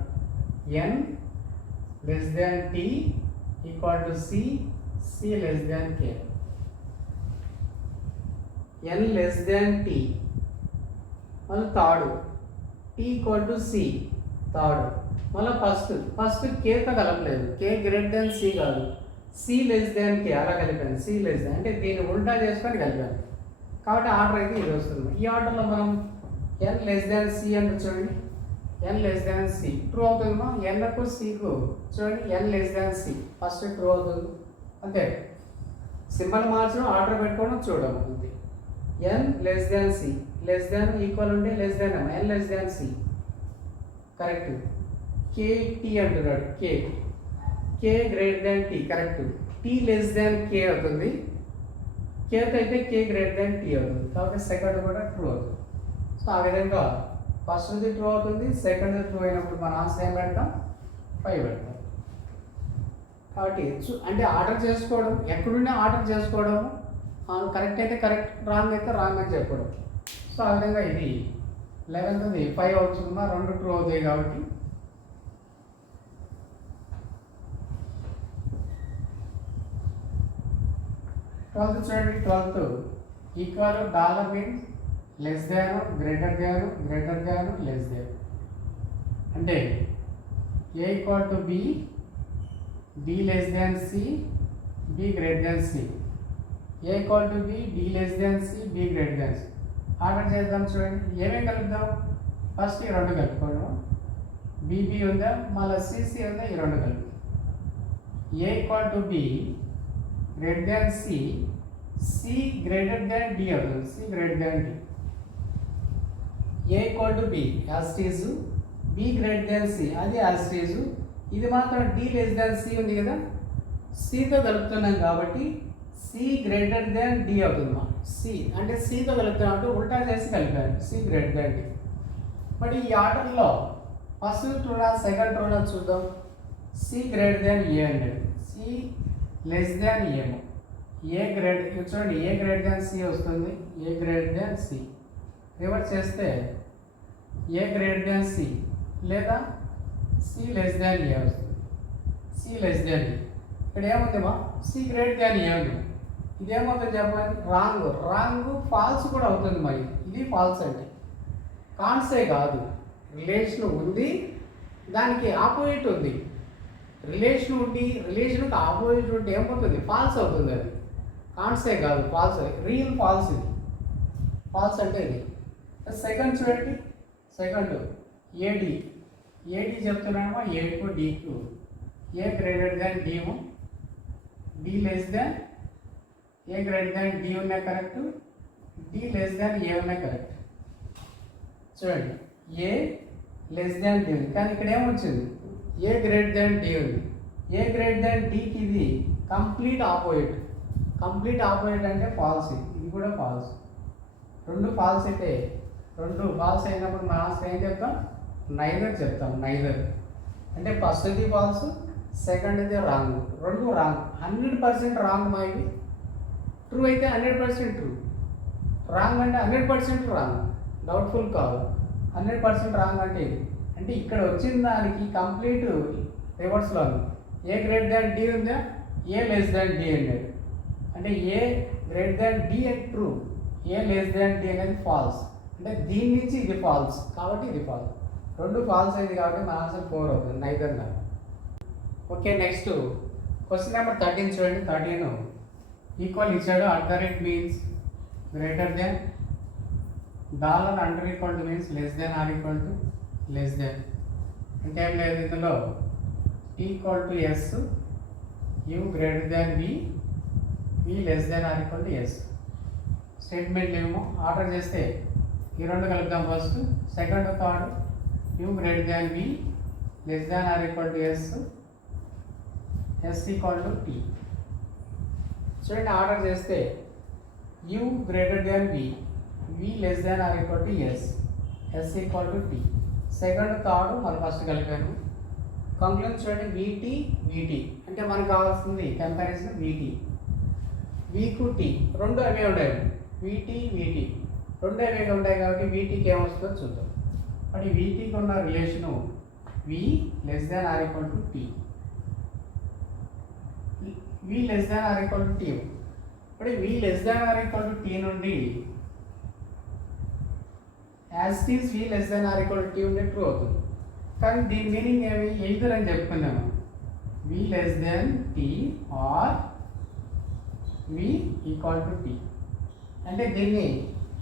N less than T equal to C, C less than K. N less than T, మళ్ళీ third, T equal to C third, మళ్ళీ ఫస్ట్ కేతో కలపలేదు, కే గ్రేటర్ దాన్ సి కాదు, సి లెస్ దాన్ కే అలా కలిపాను. C less than అంటే దీన్ని ఉల్టా చేసుకొని కలిపాను. కాబట్టి ఆర్డర్ అయితే ఇది వస్తుంది. ఈ ఆర్డర్లో మనం ఎన్ లెస్ దాన్ సి అంటే చూడండి, N less than C true అవుతుందమ్మా. ఎన్కు సికు చూడండి, N less than C first true అవుతుంది. అంతే, సింబల్ మార్చడం, ఆర్డర్ పెట్టుకోవడం, చూడడం అంతే. N less than C, less than equal ఉంటే లెస్ దాన్ అమ్మా, N less than C correct. K T అంటున్నాడు, K greater than T correct. T less than K అవుతుంది, కేతో అయితే కే గ్రేటర్ దాన్ టీ అవుతుంది. కాబట్టి సెకండ్ కూడా ట్రూ అవుతుంది. సో ఆ విధంగా ఫస్ట్ది ట్రూ అవుతుంది, సెకండ్ ట్రూ అయినప్పుడు మన ఆన్సర్ ఏం పెడతాం, 5 పెడతాం. కాబట్టి అంటే ఆర్డర్ చేసుకోవడం, ఎక్కడున్నా ఆర్డర్ చేసుకోవడం, కరెక్ట్ అయితే కరెక్ట్, రాంగ్ అయితే రాంగ్ అని చెప్పడం. సో ఆ విధంగా ఇది 11ది 5 అవుతుందా, 2 ట్రూ అవుతాయి కాబట్టి. ట్వెల్త్ చూడండి, 12th equal dollar means less than, greater than, less than. అంటే A equal to B, B less than C, B greater than C. A equal to B, B less than C, B greater than C. Order చేద్దాం చూడండి. ఏమేమి కలుపుదాం, first ఈ రెండు కలుపుకోవడం, BB ఉందా, మళ్ళీ CC ఉందా, ఈ రెండు కలుపు. A equal to B greater than C, C greater than D అవుతుంది, C greater than D. A equal to B as టీజు, బి గ్రేటర్ దాన్ సి అది యాజ్ టీజు. ఇది మాత్రం డి లెస్ దాన్ సి ఉంది కదా, సితో కలుపుతున్నాం కాబట్టి సి గ్రేటర్ దాన్ డి అవుతుంది. సి అంటే సితో కలుపుతున్నాం అంటే ఉల్టా చేసి కలిపాను, సి గ్రేటర్ దాన్ డి. మరి ఈ ఆర్డర్లో ఫస్ట్ ట్రూనా సెకండ్ ట్రూనా చూద్దాం. సి గ్రేటర్ దాన్ ఏ అంటే సి లెస్ దాన్ ఏమో, ఏ గ్రేటర్ చూడండి, ఏ గ్రేటర్ దాన్ సి వస్తుంది, ఏ గ్రేటర్ దాన్ సి. రివర్స్ చేస్తే ఏ గ్రేటర్ దాన్ సి లేదా సి లెస్ దాన్ ఏ వస్తుంది, సి లెస్ దాన్ ఏ. ఇక్కడ ఏముందేమో సి గ్రేటర్ దాన్ ఏ ఉంది. ఇదేమవుతుంది చెప్పాలి, రాంగ్ ఫాల్స్ కూడా అవుతుంది. మరి ఇది ఫాల్స్ అంటే కాన్సే కాదు, రిలేషన్ ఉంది, దానికి ఆపోజిట్ ఉంది. రిలేషన్ ఉండి రిలేషన్కి ఆపోజిట్ ఉంటే ఏమవుతుంది, ఫాల్స్ అవుతుంది. అది కాన్సే కాదు, ఫాల్స్, రియల్ ఫాల్స్. ఇది ఫాల్స్ అంటే ఇది. సెకండ్ చూడండి, సెకండ్ ఏడి చెప్తున్నామో, ఏకు డీకు ఏ గ్రేటర్ దాన్ డీము, D less than A greater than D ఉన్నాయి correct, D less than A ఉన్నాయి కరెక్ట్. చూడండి, ఏ లెస్ దాన్ డి ఉంది, కానీ ఇక్కడ ఏమొచ్చింది, ఏ గ్రేటర్ దాన్ డి ఉంది. ఏ గ్రేటర్ దాన్ డికి ఇది కంప్లీట్ ఆపోజిట్ అంటే ఫాల్స్. ఇది కూడా ఫాల్స్. రెండు ఫాల్స్ అయితే రెండు ఫాల్స్ అయినప్పుడు మన ఆన్సర్ ఏం చెప్తాం? నైదర్ చెప్తాం. నైదర్ అంటే ఫస్ట్ది ఫాల్స్, సెకండ్ది రాంగ్. రెండు రాంగ్. 100% రాంగ్ మా ఇవి. ట్రూ అయితే 100% ట్రూ, రాంగ్ అంటే 100% రాంగ్, డౌట్ఫుల్ కాదు. 100% రాంగ్ అంటే ఇది. అంటే ఇక్కడ వచ్చిన దానికి కంప్లీట్ రివర్స్లో ఉంది. ఏ గ్రేట్ దాన్ డి ఉందా, ఏ లెస్ దాన్ డి అనేది. అంటే ఏ గ్రేట్ దాన్ డి అంటే ట్రూ, ఏ లెస్ దాన్ డి అనేది ఫాల్స్. అంటే దీని నుంచి ఇది ఫాల్స్ కాబట్టి ఇది ఫాల్స్. రెండు ఫాల్స్ అయింది కాబట్టి మన ఆన్సర్ 4 అవుతుంది, నైదర్ నా. ఓకే, నెక్స్ట్ క్వశ్చన్ నెంబర్ 13 చూడండి. 13 ఈక్వల్ ఇచ్చాడు. At the rate means greater than, dollar under equal to means less than or equal to less than. అంటే ఏం లేదు, ఇందులో equal to S, U greater than V, V less than or equal to S. స్టేట్మెంట్లు ఏమో order చేస్తే ఈ రెండు కలుపుదాం. First second third, U greater than V less than or equal to S, S equal to T. చూడండి, order చేస్తే U greater than V, V less than or equal to S, S equal to T. Second third మనం first కలిపాను. Conclusion చూడండి, V T వీటీ అంటే మనకు కావాల్సింది comparison వీటీ. Week tea రెండు అవే ఉన్నాయి. వీటీ వీటీ రెండు అవే ఉంటాయి కాబట్టి వీటీకి ఏమొస్తుందో చూద్దాం. మరి వీటీకి ఉన్న relation V less than or equal to T, V less than or equal to T. ఇప్పుడు V less than or equal to T నుండి as it is V less than or equal to T ఉంటే true అవుతుంది. కానీ దీని meaning ఏమి? Either అని చెప్పుకున్నాము. V less than T or V equal to T. అంటే దీన్ని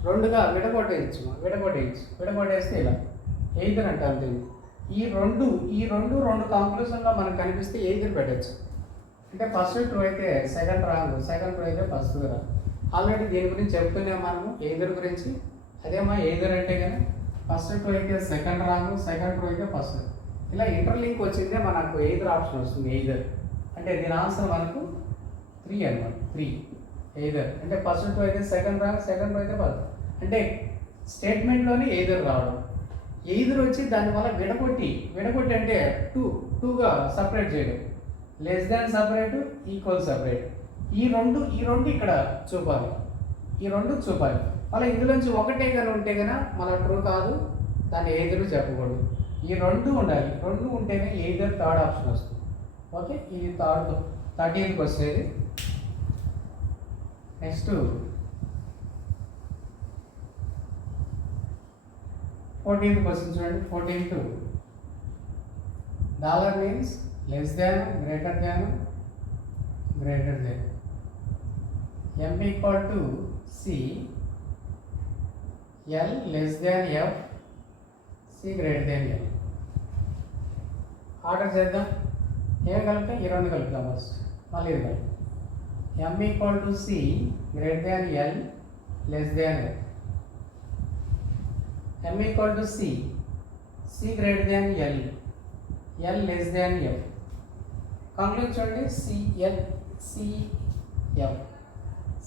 రెండుగా విడగొట్టేస్తే ఇలా ఎయిదర్ అంటారు దీన్ని. ఈ రెండు కాంక్లూజన్లో మనకు కనిపిస్తే ఎయిదర్ పెట్టచ్చు. అంటే ఫస్ట్ ట్రూ అయితే సెకండ్ రాంగ్, సెకండ్ ట్రూ అయితే ఫస్ట్ రాంగ్. ఆల్రెడీ దీని గురించి చెప్తున్నాం మనము ఎయిదర్ గురించి. అదేమా ఎయిదర్ అంటే కానీ ఫస్ట్ ట్రూ అయితే సెకండ్ రాంగ్, సెకండ్ ట్రూ అయితే ఫస్ట్. ఇలా ఇంటర్లింక్ వచ్చిందే మనకు ఎయిదర్ ఆప్షన్ వస్తుంది. ఎయిదర్ అంటే దీని ఆన్సర్ మనకు 3 అనమాట. 3 ఎయిదర్ అంటే ఫస్ట్ ట్రూ అయితే సెకండ్ రాంగ్, సెకండ్ ట్రూ అయితే ఫస్ట్. అంటే స్టేట్మెంట్లోనే ఎయిదర్ రావడం. ఎయిదర్ వచ్చి దానివల్ల విడగొట్టి అంటే టూగా సపరేట్ చేయడం. Less than separate, equal separate. ఈ రెండు ఇక్కడ చూపాలి. మళ్ళీ ఇందులోంచి ఒకటే కానీ ఉంటే కన్నా మన ట్రూ కాదు, దాన్ని ఎయిదర్ చెప్పకూడదు. ఈ రెండు ఉండాలి. రెండు ఉంటేనే ఎయిదర్ థర్డ్ ఆప్షన్ వస్తుంది. ఓకే, ఇది 13th క్వశ్చన్ ఇది. నెక్స్ట్ 14th క్వశ్చన్ చూడండి. 14th dollar means less than, greater than, m equal to C, L less than F, C greater than L. Order చేద్దాం. ఏం కలుపుతాం? ఈ రెండు కలుపుతాం ఫస్ట్. మళ్ళీ ఇది కలుపుతాం. m equal to C greater than L less than F. m equal to C, C greater than L, L less than F. Conclude చూడండి,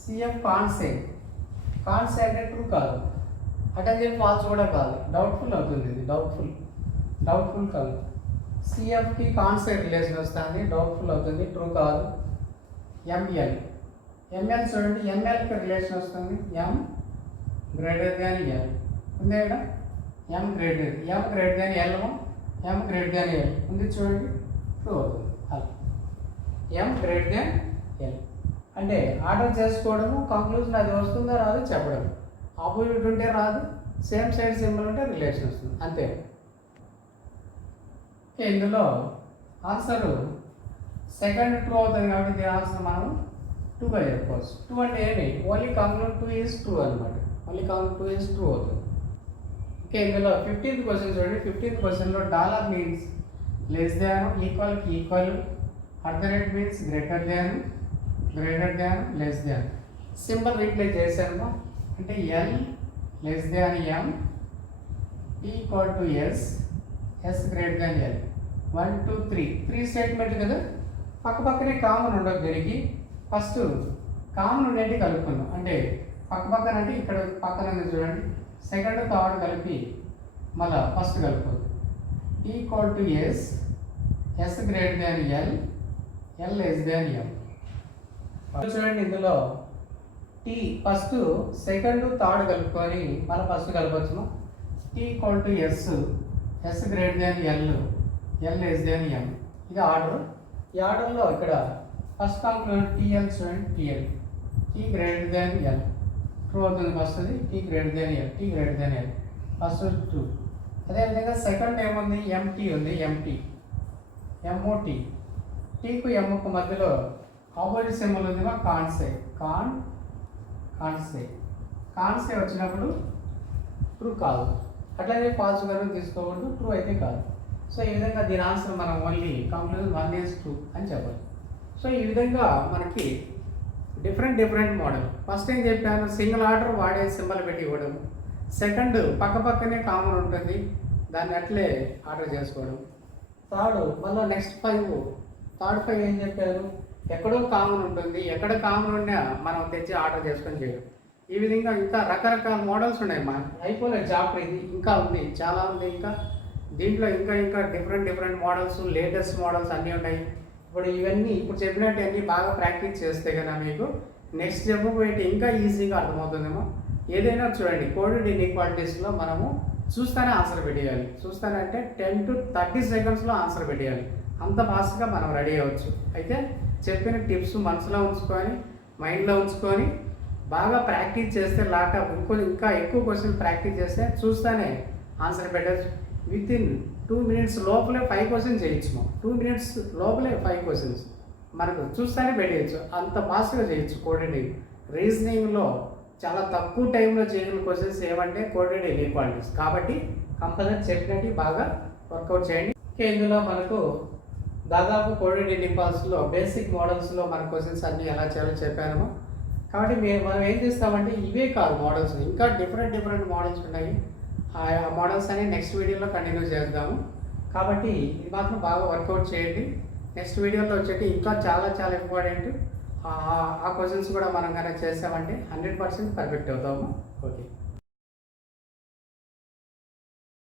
సిఎఫ్ కాన్సెప్ట్ అంటే ట్రూ కాదు, అటెండ్ ఫాల్స్ కూడా కాదు, డౌట్ఫుల్ అవుతుంది. ఇది డౌట్ఫుల్ కాదు. సిఎఫ్కి కాన్సెప్ట్ రిలేషన్ వస్తుంది, డౌట్ఫుల్ అవుతుంది, ట్రూ కాదు. ఎంఎల్ చూడండి, ఎంఎల్కి రిలేషన్ వస్తుంది. ఎం గ్రేటర్ దాన్ ఎల్ ఉంది ఇక్కడ. ఎం గ్రేటర్ దాన్ ఎల్, ఎం గ్రేటర్ దాన్ ఎల్ ఉంది చూడండి, ట్రూ అవుతుంది. అలా ఎం గ్రేటర్ దాన్ ఎల్ అంటే ఆర్డర్ చేసుకోవడము, కంక్లూజన్ అది వస్తుందో రాదు చెప్పడం. ఆపోజిట్ ఉంటే రాదు, సేమ్ సైడ్ సింబల్ ఉంటే రిలేషన్ వస్తుంది, అంతే. ఇందులో ఆన్సర్ సెకండ్ ట్రూ అవుతుంది కాబట్టి దీని ఆన్సర్ మనం 2గా చెప్పుకోవచ్చు. 2 అంటే ఏమి? ఓన్లీ కంక్లూడ్ 2 ఈజ్ ట్రూ అనమాట. ఓన్లీ కంక్లూడ్ 2 ఈజ్ ట్రూ అవుతుంది. ఓకే, ఇందులో 15th క్వశ్చన్ చూడండి. 15th క్వశ్చన్లో డాలర్ మీన్స్ లెస్ దాన్, ఈక్వల్కి equal, at the rate means greater than, less than. Symbol replace చేశాను. అంటే L less than M, equal to S, S greater than L. 1 2 3 statement కదా. పక్కనే common ఉండదు. దీనికి first common ఉండేది కలుపుకున్నాం. అంటే పక్క పక్కన అంటే ఇక్కడ పక్కన ఉంది చూడండి, సెకండ్ థర్డ్ కలిపి మళ్ళీ ఫస్ట్ కలుపుకోదు. Equal to S, S greater than L, L less than M. చూడండి ఇందులో టీ ఫస్ట్ సెకండ్ థర్డ్ కలుపుకొని మళ్ళీ ఫస్ట్ కలపచ్చును. T equal to S, S greater than L, L less than M. ఇది order. ఈ ఆర్డర్లో ఇక్కడ ఫస్ట్ కాంప్లిమెంట్ టీఎల్ చూడండి, T L T greater than L true అవుతుంది. ఫస్ట్ది T greater than L, T greater than L first true. అదేవిధంగా second ఏముంది, empty ఉంది, ఎంటీ ఎంఓటీ. టీకు ఎంకు మధ్యలో ఆపోజిట్ సింబల్ ఉంది, కాన్సే కాన్సే కాన్సే వచ్చినప్పుడు ట్రూ కాదు. అట్లాగే ఫాల్స్ కనుక తీసుకోకూడదు, ట్రూ అయితే కాదు. సో ఈ విధంగా దీని ఆన్సర్ మనం ఓన్లీ కంక్లూజన్ 1 is true అని చెప్పాలి. సో ఈ విధంగా మనకి డిఫరెంట్ మోడల్. ఫస్ట్ ఏం చెప్పాను, సింగిల్ ఆర్డర్ వాడే సింబల్ పెట్టి ఇవ్వడం. సెకండ్ పక్క పక్కనే కామన్ ఉంటుంది, దాన్ని అట్లే ఆర్డర్ చేసుకోవడం. థర్డ్ మళ్ళీ నెక్స్ట్ 5, థర్డ్ 5 ఏం చెప్పారు, ఎక్కడో కామన్ ఉంటుంది, ఎక్కడ కామన్ ఉన్నా మనం తెచ్చి ఆర్డర్ చేసుకొని చేయడం. ఈ విధంగా ఇంకా రకరకాల మోడల్స్ ఉన్నాయి. మన అయిపోలేదు చాప్టర్ ఇది, ఇంకా ఉంది, చాలా ఉంది. ఇంకా దీంట్లో ఇంకా డిఫరెంట్ మోడల్స్, లేటెస్ట్ మోడల్స్ అన్నీ ఉన్నాయి. ఇప్పుడు ఇవన్నీ ఇప్పుడు చెప్పినట్టు అన్నీ బాగా ప్రాక్టీస్ చేస్తే కనుక మీకు నెక్స్ట్ చెప్పబోయేటి ఇంకా ఈజీగా అర్థమవుతుందేమో. ఏదైనా చూడండి, కోడెడ్ ఇన్ఈక్వాలిటీస్లో మనము చూస్తేనే ఆన్సర్ పెట్టేయాలి. చూస్తానంటే 10 to 30 secondsలో ఆన్సర్ పెట్టేయాలి. అంత ఫాస్ట్గా మనం రెడీ అవ్వచ్చు. అయితే చెప్పిన టిప్స్ మనసులో ఉంచుకొని, మైండ్లో ఉంచుకొని బాగా ప్రాక్టీస్ చేస్తే ఇంకా ఎక్కువ క్వశ్చన్ ప్రాక్టీస్ చేస్తే చూస్తేనే ఆన్సర్ పెట్టచ్చు. వితిన్ 2 minutes లోపలే 5 questions చేయొచ్చు. 2 minutes లోపలే 5 questions మనకు చూస్తేనే పెట్టేయచ్చు. అంత ఫాస్ట్గా చేయొచ్చు. కోడెడ్ రీజనింగ్లో చాలా తక్కువ టైంలో చేయగల క్వశ్చన్స్ ఏమంటే కోడెడ్ ఇన్ఈక్వాలిటీస్. కాబట్టి కంపల్సరీ చెప్పినట్టు బాగా వర్కౌట్ చేయండి. ఇందులో మనకు దాదాపు కోడెడ్ ఇన్ఈక్వాలిటీస్లో బేసిక్ మోడల్స్లో మన క్వశ్చన్స్ అన్నీ ఎలా చేయాలో చెప్పాను. కాబట్టి మనం ఏం చేస్తామంటే ఇవే కాదు మోడల్స్, ఇంకా డిఫరెంట్ మోడల్స్ ఉన్నాయి. ఆ మోడల్స్ అని నెక్స్ట్ వీడియోలో కంటిన్యూ చేద్దాము. కాబట్టి ఇది మాత్రం బాగా వర్కౌట్ చేయండి. నెక్స్ట్ వీడియోలో వచ్చేటి ఇంకా చాలా ఇంపార్టెంట్. ఆ క్వశ్చన్స్ కూడా మనం కనుక చేసామంటే 100% పర్ఫెక్ట్ అవుతాము. ఓకే.